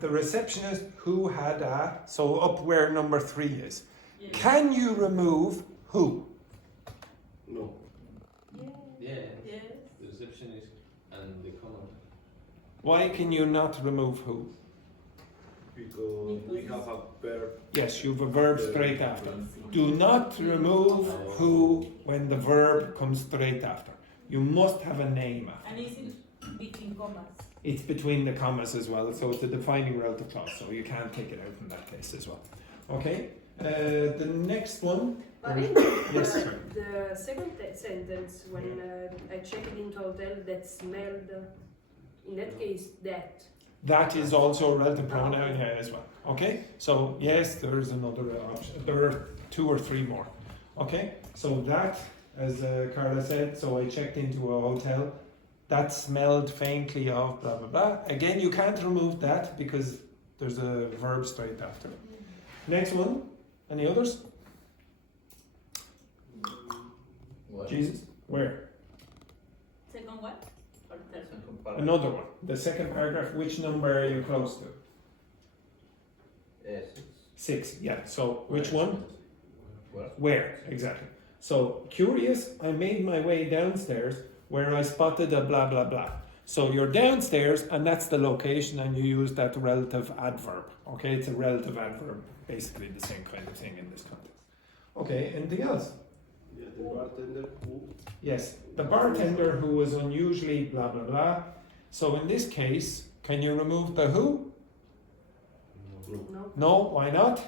the receptionist who had a, so up where number 3 is. Yeah. Can you remove who? No. Yeah. Yes. The receptionist and the comma. Why can you not remove who? Because we have a verb. Yes, you have a verb straight after. Do not remove who when the verb comes straight after. You must have a name after. And it's in between commas. It's between the commas as well, so it's a defining relative clause, so you can't take it out in that case as well. Okay, the next one. Yes, sorry. The second sentence, when I checked into hotel that smelled, in that case, that. That is also a relative pronoun here as well. Okay, so yes, there is another option. There are 2 or 3 more. Okay, so that, as Carla said, so I checked into a hotel. That smelled faintly of blah blah blah. Again, you can't remove that because there's a verb straight after. Next one. Any others? What? Jesus, where? Second one? Or third? Second part. Another one. The second paragraph. Which number are you close to? Yes. 6. Yeah. So which one? What? Where exactly? So curious. I made my way downstairs where I spotted a blah blah blah. So you're downstairs and that's the location and you use that relative adverb. Okay, it's a relative adverb, basically the same kind of thing in this context. Okay, anything else? Yeah, the bartender who. Yes, the bartender who was unusually blah blah blah. So in this case, can you remove the who? No. No, why not?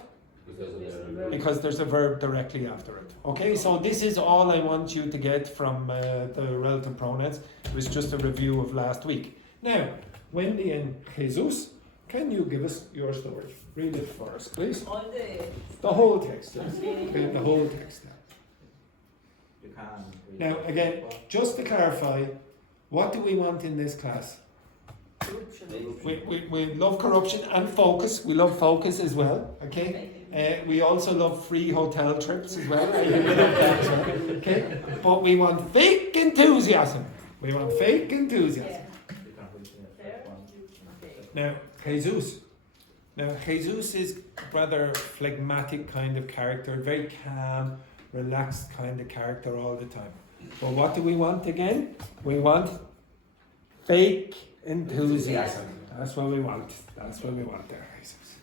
Because Because there's a verb directly after it. Okay, so this is all I want you to get from the relative pronouns. It was just a review of last week. Now, Wendy and Jesus, can you give us your story? Read it for us, please. All The whole text. Yes. Okay, the whole text. You can. Now, again, just to clarify, what do we want in this class? Corruption. We love corruption and focus. We love focus as well. Okay. We also love free hotel trips as well. We love that as well, okay. But we want fake enthusiasm. We want fake enthusiasm. You can read the first one. Now, Jesus is a rather phlegmatic kind of character, very calm, relaxed kind of character all the time. But what do we want again? We want fake enthusiasm. That's what we want. That's what we want there, Jesus.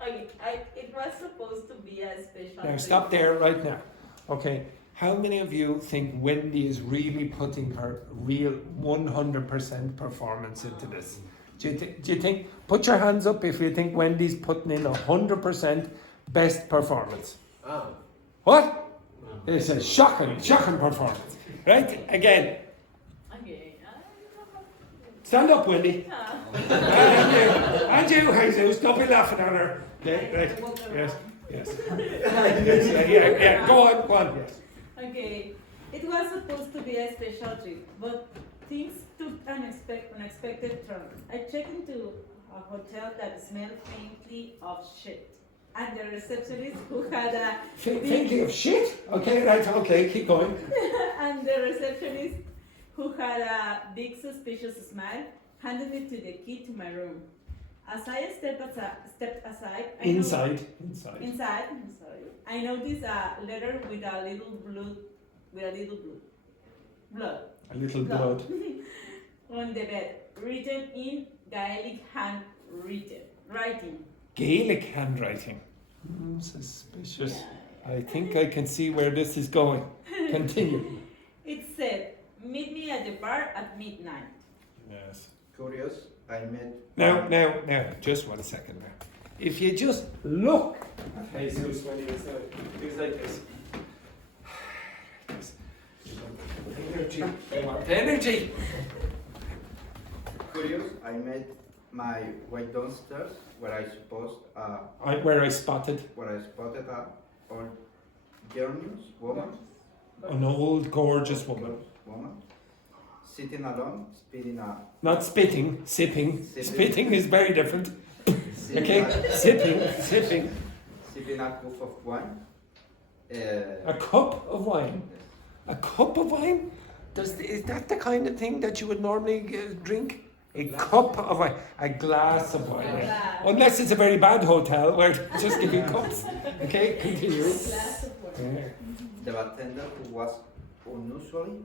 Okay, it was supposed to be a special. Now stop there right now. Okay, how many of you think Wendy is really putting her real 100% performance into this? Do you think, put your hands up if you think Wendy's putting in 100% best performance. What? It's a shocking performance. Right? Again. Okay. Stand up, Wendy. And you, Jesus, don't be laughing at her. Okay, right. Yes, yes. Yeah. Go on, yes. Okay, it was supposed to be a special trip, but things took an unexpected turn. I checked into a hotel that smelled faintly of shit, and the receptionist who had a Faintly of shit? Okay, right, okay, keep going. and the receptionist who had a big suspicious smile handed me to the key to my room. As I stepped aside, Inside. I'm sorry. I noticed a letter with a little blood A little blood. on the bed, written in Gaelic writing. Gaelic handwriting. Suspicious. I think I can see where this is going. Continue. It said, "Meet me at the bar at midnight." Yes. Curious, I met. Now, just 1 second now. If you just look at Jesus when he was like this. Energy. You want energy. Curious, I met my way downstairs where I Where I spotted a old journey's woman. an old gorgeous woman. Sitting alone, spitting a Not spitting, sipping. Sipping. Spitting is very different. sipping Okay? a- Sipping. sipping a cup of wine. A cup of wine. A cup of wine? Is that the kind of thing that you would normally drink? A cup of wine, a glass of wine. Yeah. Unless it's a very bad hotel where they just give you cups. Okay, continue. Yeah. The bartender who was unusually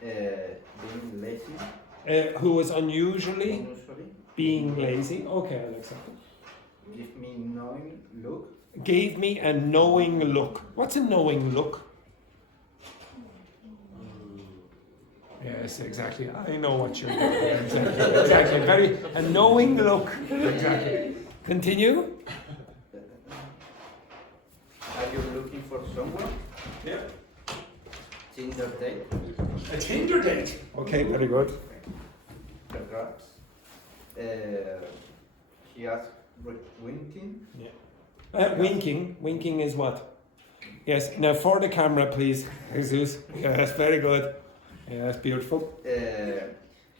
being lazy. Who was unusually being lazy. Okay, I'll accept it. Give me knowing look. Gave me a knowing look. What's a knowing look? Yes, exactly. I know what you're doing. Exactly. Very a knowing look. Exactly. Continue. Are you looking for someone? Yeah. Tinder date. A Tinder date. Okay, very good. Perhaps. He asked winking. Yeah. Winking. Winking is what? Yes. Now for the camera, please, Jesus. Yes, very good. Yes, beautiful.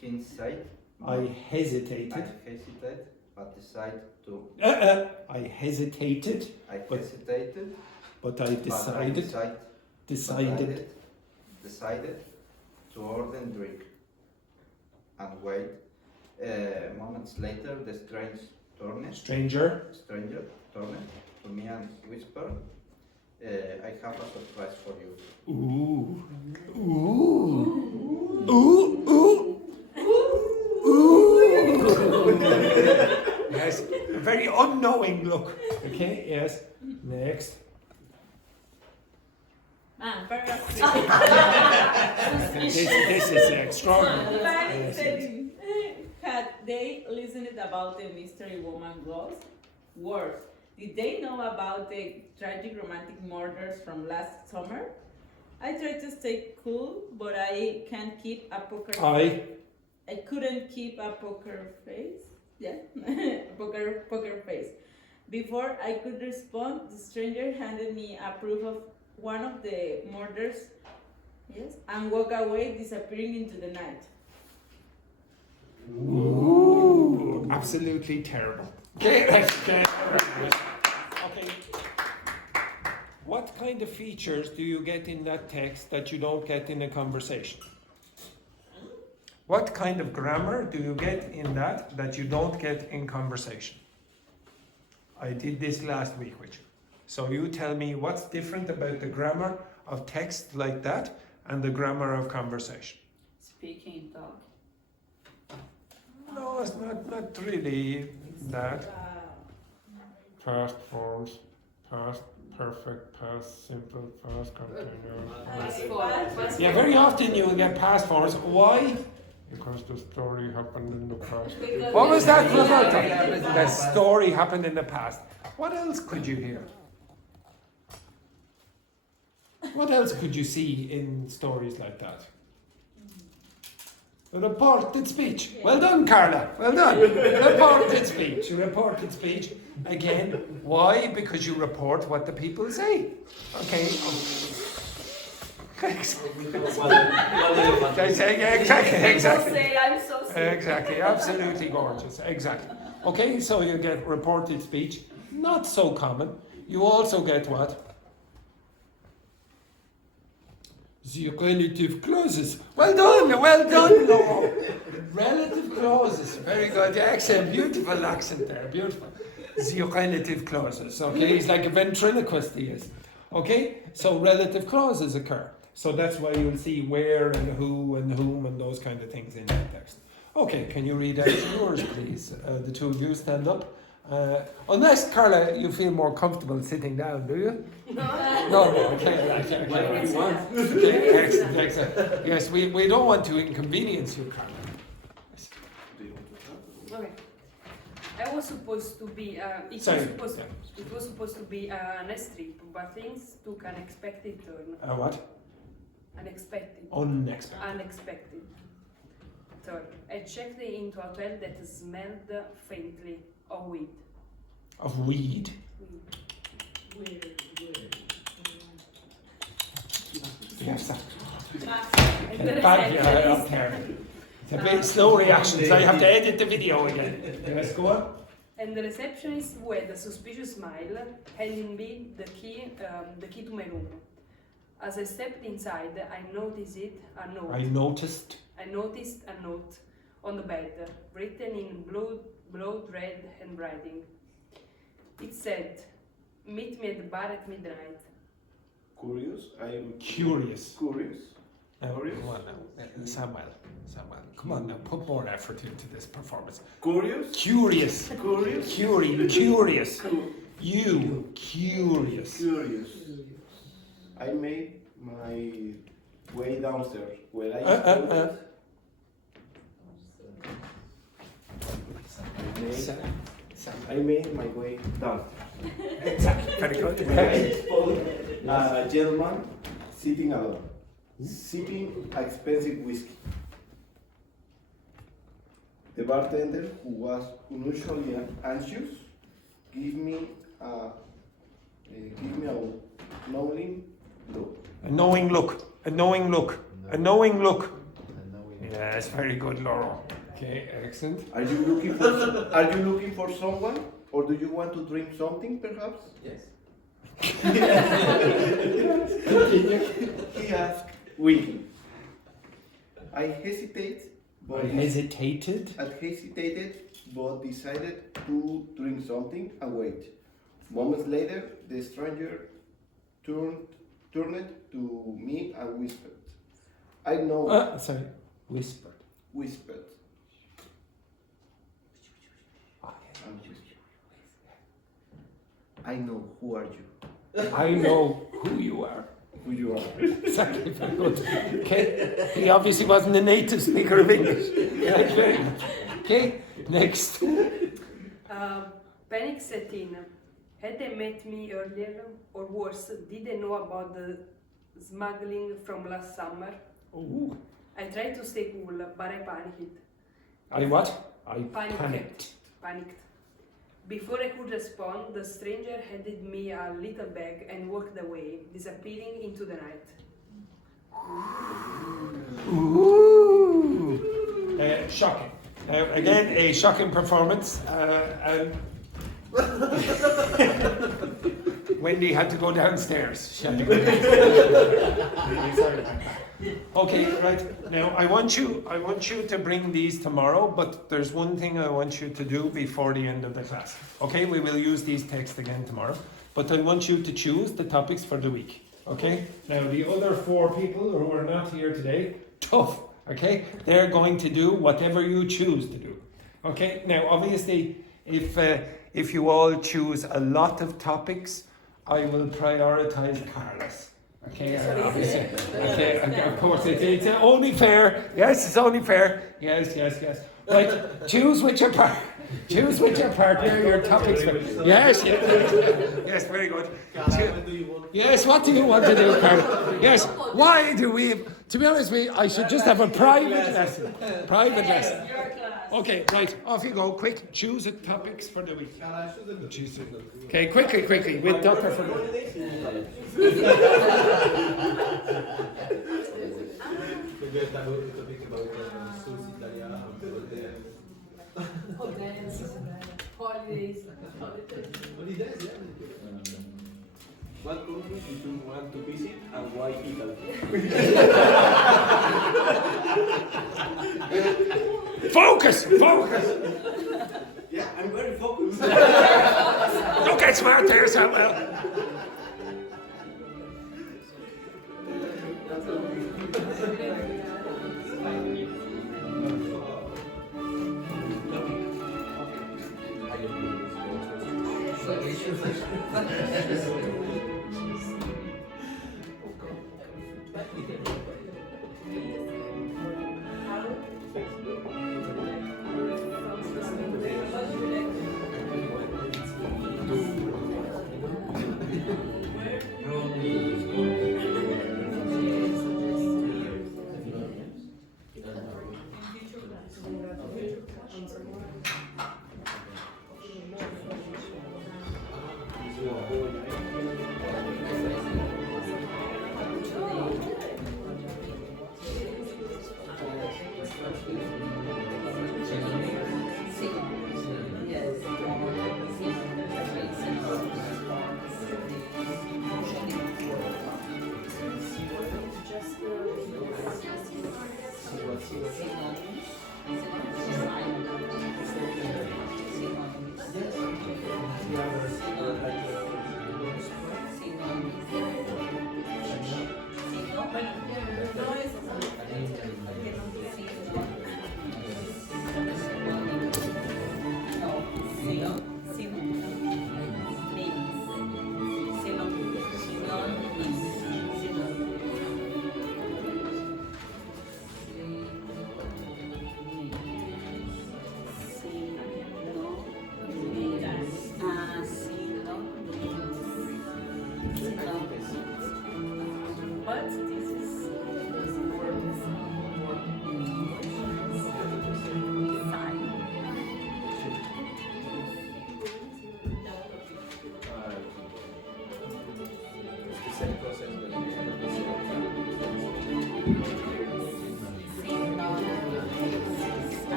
Hindsight. I hesitated. I hesitated, but decided to. I hesitated. I hesitated. But I decided. Decided to order and drink. And wait. Moments later, the stranger turned to me and whispered, "I have a surprise for you." Ooh. Ooh. Ooh. Ooh. Ooh. Yes, a very unknowing look. Okay, yes. Next. This is extraordinary. Had they listened about the mystery woman ghost? Worse, did they know about the tragic romantic murders from last summer? I tried to stay cool, but I can't keep a poker face. I couldn't keep a poker face. Yeah, poker face. Before I could respond, the stranger handed me a proof of one of the murders, yes, and walked away, disappearing into the night. Ooh, absolutely terrible. Okay, okay. What kind of features do you get in that text that you don't get in a conversation? What kind of grammar do you get in that you don't get in conversation? I did this last week with you. So you tell me what's different about the grammar of text like that and the grammar of conversation. Speaking talk. No, it's not really that. Past forms, past perfect, past simple, past continuous. Yeah, very often you will get past forms. Why? Because the story happened in the past. What was that, Roberta? The story happened in the past. What else could you hear? What else could you see in stories like that? A reported speech. Well done, Carla. Well done. Reported speech. Reported speech. Again, why? Because you report what the people say. Okay. Exactly. Say, I'm so sick. Exactly. Absolutely gorgeous. Exactly. Okay, so you get reported speech. Not so common. You also get what? The relative clauses. Well done, no. Relative clauses. Very good. Accent, beautiful accent there, beautiful. The relative clauses, okay? He's like a ventriloquist, he is. Okay? So relative clauses occur. So that's why you'll see where and who and whom and those kind of things in that text. Okay, can you read out yours, please? The two of you stand up. Unless, Carla, you feel more comfortable sitting down, do you? No, okay. Whatever you want. Okay, excellent. Yes, we don't want to inconvenience you, Carla. Okay. I was supposed to be. It was supposed to be a nice trip, but things took an unexpected turn. What? Unexpected. Unexpected. Turn. I checked into a hotel that smelled faintly of weed. Of weed. Weird. Yes, sir. Back up there. It's a bit slow reactions. I have to edit the video again. Yes, go on. And the receptionist, with a suspicious smile, handing me the key to my room. As I stepped inside, I noticed a note. I noticed. I noticed a note on the bed, written in blood red handwriting. It said, "Meet me at the bar at midnight." Curious. I'm Curious. curious. Now, Curious? come on now. Samuel, come on now. Put more effort into this performance. Curious. Curious. Curious. Curious. Cu- You. Curious. Curious. I made my way downstairs where I I made my way downstairs. Exactly. Very good. I spotted a gentleman sitting alone, sipping expensive whiskey. The bartender, who was unusually anxious, gave me a knowing look. A knowing look. A knowing look. A knowing look. Yes, very good, Laura. Okay, excellent. Are you looking for someone, or do you want to drink something, perhaps? Yes. He asked, winking. I hesitated, but decided to drink something and wait. Moments later, the stranger turned to me and whispered. I know. Whispered. Whispered. And whispered. I know. Who are you? I know who you are. Who you are? Exactly, very good. Okay, he obviously wasn't a native speaker of English. Thank you very much. Okay, next. Panic set in. Had they met me earlier, or worse, did they know about the smuggling from last summer? Ooh. I tried to stay cool, but I panicked. I what? I panicked. Panicked. Before I could respond, the stranger handed me a little bag and walked away, disappearing into the night. Ooh. Shocking. Again, a shocking performance. Wendy had to go downstairs. She had to go downstairs. Okay, right. Now I want you to bring these tomorrow, but there's one thing I want you to do before the end of the class. Okay, we will use these texts again tomorrow, but I want you to choose the topics for the week. Okay? Now the other 4 people who are not here today, tough. Okay? They're going to do whatever you choose to do. Okay? Now obviously if you all choose a lot of topics, I will prioritize Carla's. Okay, obviously. Okay, of course, it's only fair. Yes, it's only fair. Yes. Right, choose which your partner, your topics. Yes, very good. Yes, what do you want to do, Carla? Yes, why do we? To be honest with you, I should just have a private lesson. Private lesson. Okay, right, off you go. Quick, choose the topics for the week. Choose it. Okay, quickly, with Dr. for the Hotels, holidays. Holidays, yeah. What country do you want to visit and why Italy? Focus! Yeah, I'm very focused. Don't get smart there, Samuel.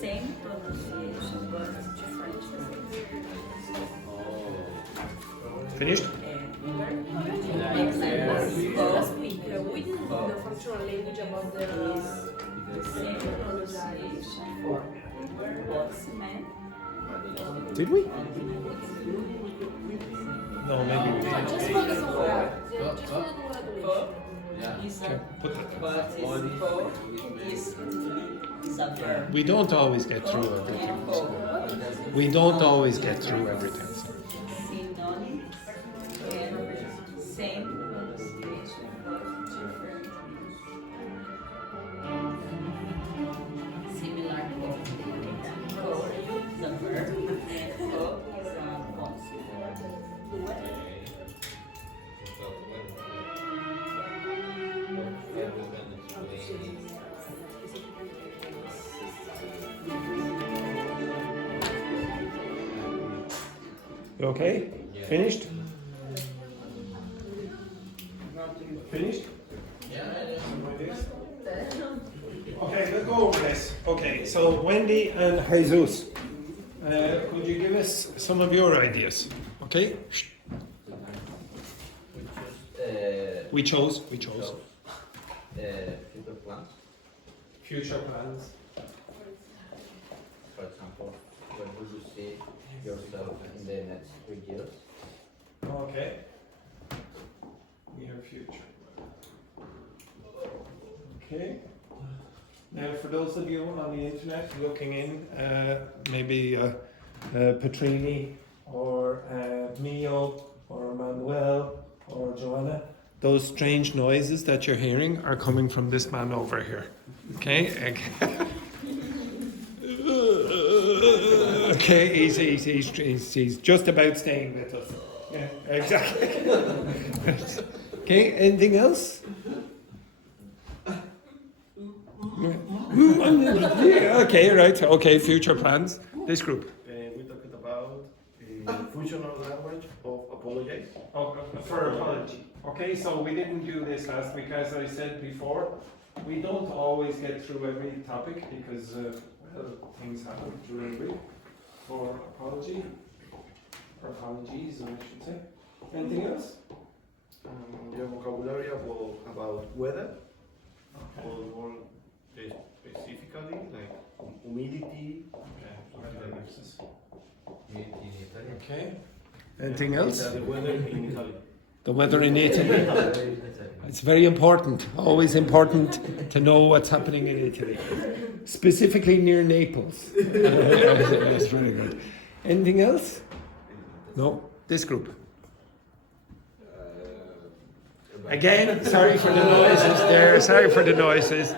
Same pronunciation but different. Finished? Last week we did the functional language about the Same pronunciation for what's man. Did we? No, maybe we didn't. just for the just for the congratuletion. Is Okay, a put that. but is a verb. We don't always get through everything. And We don't always get through everything. synonym and same pronunciation but different. Similar code. Code is a verb and code is a concept. You okay? Finished? Finished? Okay, let's go over this. Okay, so Wendy and Jesus, could you give us some of your ideas? Okay? We chose. future plans. Future plans. For example, where do you see yourself in the next 3 years? Okay. Near future. Okay. Now, for those of you on the internet looking in, maybe Petrini or Mio or Manuel or Joanna, those strange noises that you're hearing are coming from this man over here. Okay? Okay, he's just about staying with us. Yeah, exactly. Okay, anything else? Yeah, okay, right. Okay, future plans. This group. We talked about functional language of apologize. Oh, for apology. Okay, so we didn't do this last week, as I said before. We don't always get through every topic because, well, things happen during the week. For apology, or apologies, I should say. Anything else? Your vocabulary about weather, or more specifically, like humidity. Okay. Anything else? The weather in Italy. The weather in Italy. It's very important, always important to know what's happening in Italy. Specifically near Naples. That's very good. Anything else? No? This group. Again, sorry for the noises there. Sorry for the noises.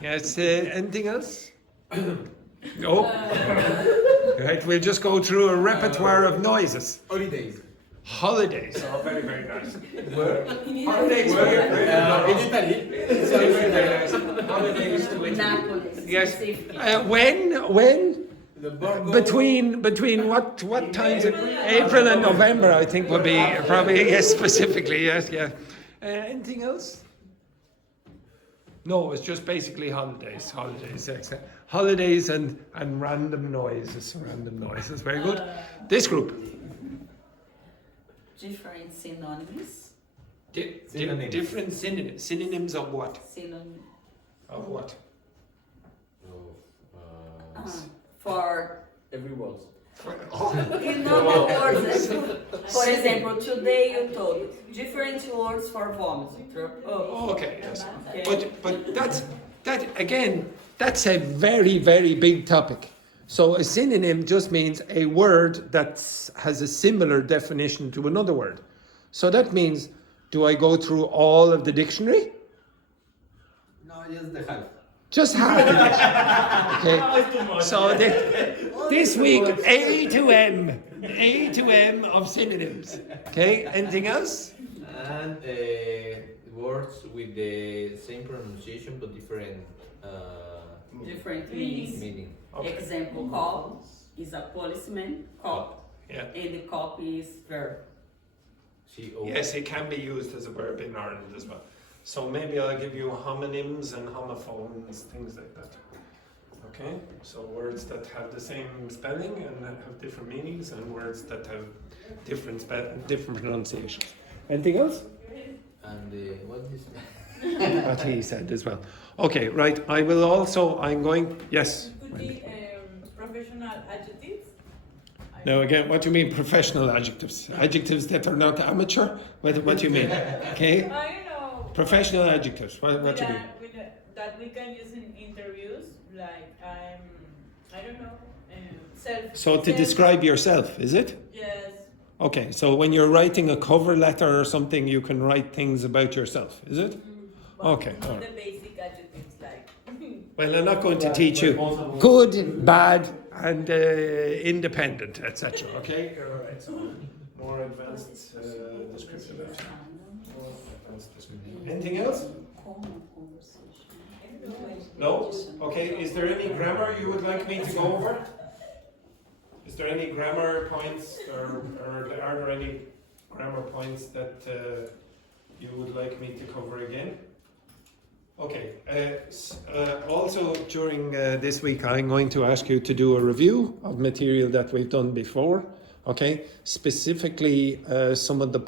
Yes. Anything else? No. Right. We'll just go through a repertoire of noises. Holidays. Oh, very, very nice. Holidays. In Italy. Very nice. Holidays to Italy. Napoli. Yes. When? Between what times? April and November, I think, would be probably, yes, specifically, yes, yeah. Anything else? No, it's just basically holidays. Yes. Holidays and random noises. Very good. This group. Different synonyms. Different synonyms of what? Synonym. Of what? For Every word. you know the words. For example, today you told different words for vomit. Oh, okay, yes. Okay. But that's a very, very big topic. So a synonym just means a word that has a similar definition to another word. So that means, do I go through all of the dictionary? No, just the half. Just half the dictionary. Okay. So this week, A to M of synonyms. Okay. Anything else? And words with the same pronunciation but different Different meanings. meaning. Okay. Example, cop is a policeman, cop, Yeah. and the cop is verb. C-O. Yes, it can be used as a verb in Ireland as well. So maybe I'll give you homonyms and homophones, things like that. Okay, so words that have the same spelling and that have different meanings, and words that have different pronunciations. Anything else? And what is What he said as well. Okay, right. I will also. I'm going. Yes. Could be professional adjectives. Now again, what do you mean professional adjectives? Adjectives that are not amateur? What do you mean? Okay. You know. Professional adjectives. What do you mean? That we can use in interviews, like I don't know, self. So to describe yourself, is it? Yes. Okay, so when you're writing a cover letter or something, you can write things about yourself, is it? But Okay, not alright. the basic adjectives like. Well, I'm not going to teach you good, bad, and independent, etc. Okay? All right. So more advanced description. More advanced description. Anything else? Common conversation. No? Okay. Is there any grammar you would like me to go over? Is there any grammar points, or are there any grammar points that you would like me to cover again? Okay. Also, during this week, I'm going to ask you to do a review of material that we've done before. Okay. Specifically, some of the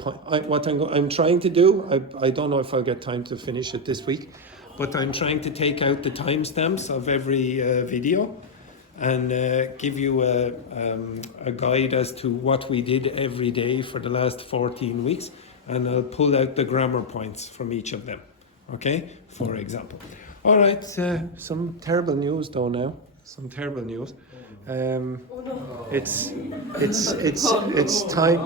what I'm trying to do. I don't know if I'll get time to finish it this week, but I'm trying to take out the timestamps of every video and give you a guide as to what we did every day for the last 14 weeks, and I'll pull out the grammar points from each of them. Okay, for example. All right, some terrible news though now. Some terrible news. It's time.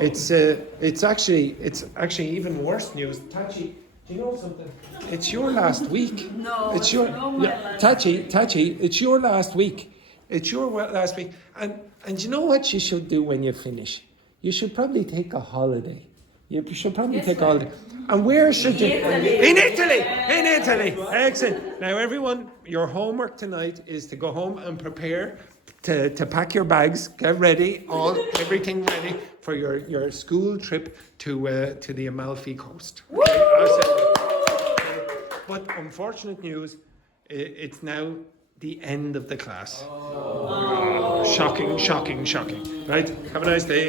It's actually even worse news. Tachi, do you know something? It's your last week. No, it's your Tachi. It's your last week. It's your last week. And you know what you should do when you finish? You should probably take a holiday. You should probably take a holiday. And where should you? In Italy. In Italy. Excellent. Now, everyone, your homework tonight is to go home and prepare to pack your bags, get ready, everything ready for your school trip to the Amalfi Coast. But unfortunate news, it's now the end of the class. Shocking. Right? Have a nice day.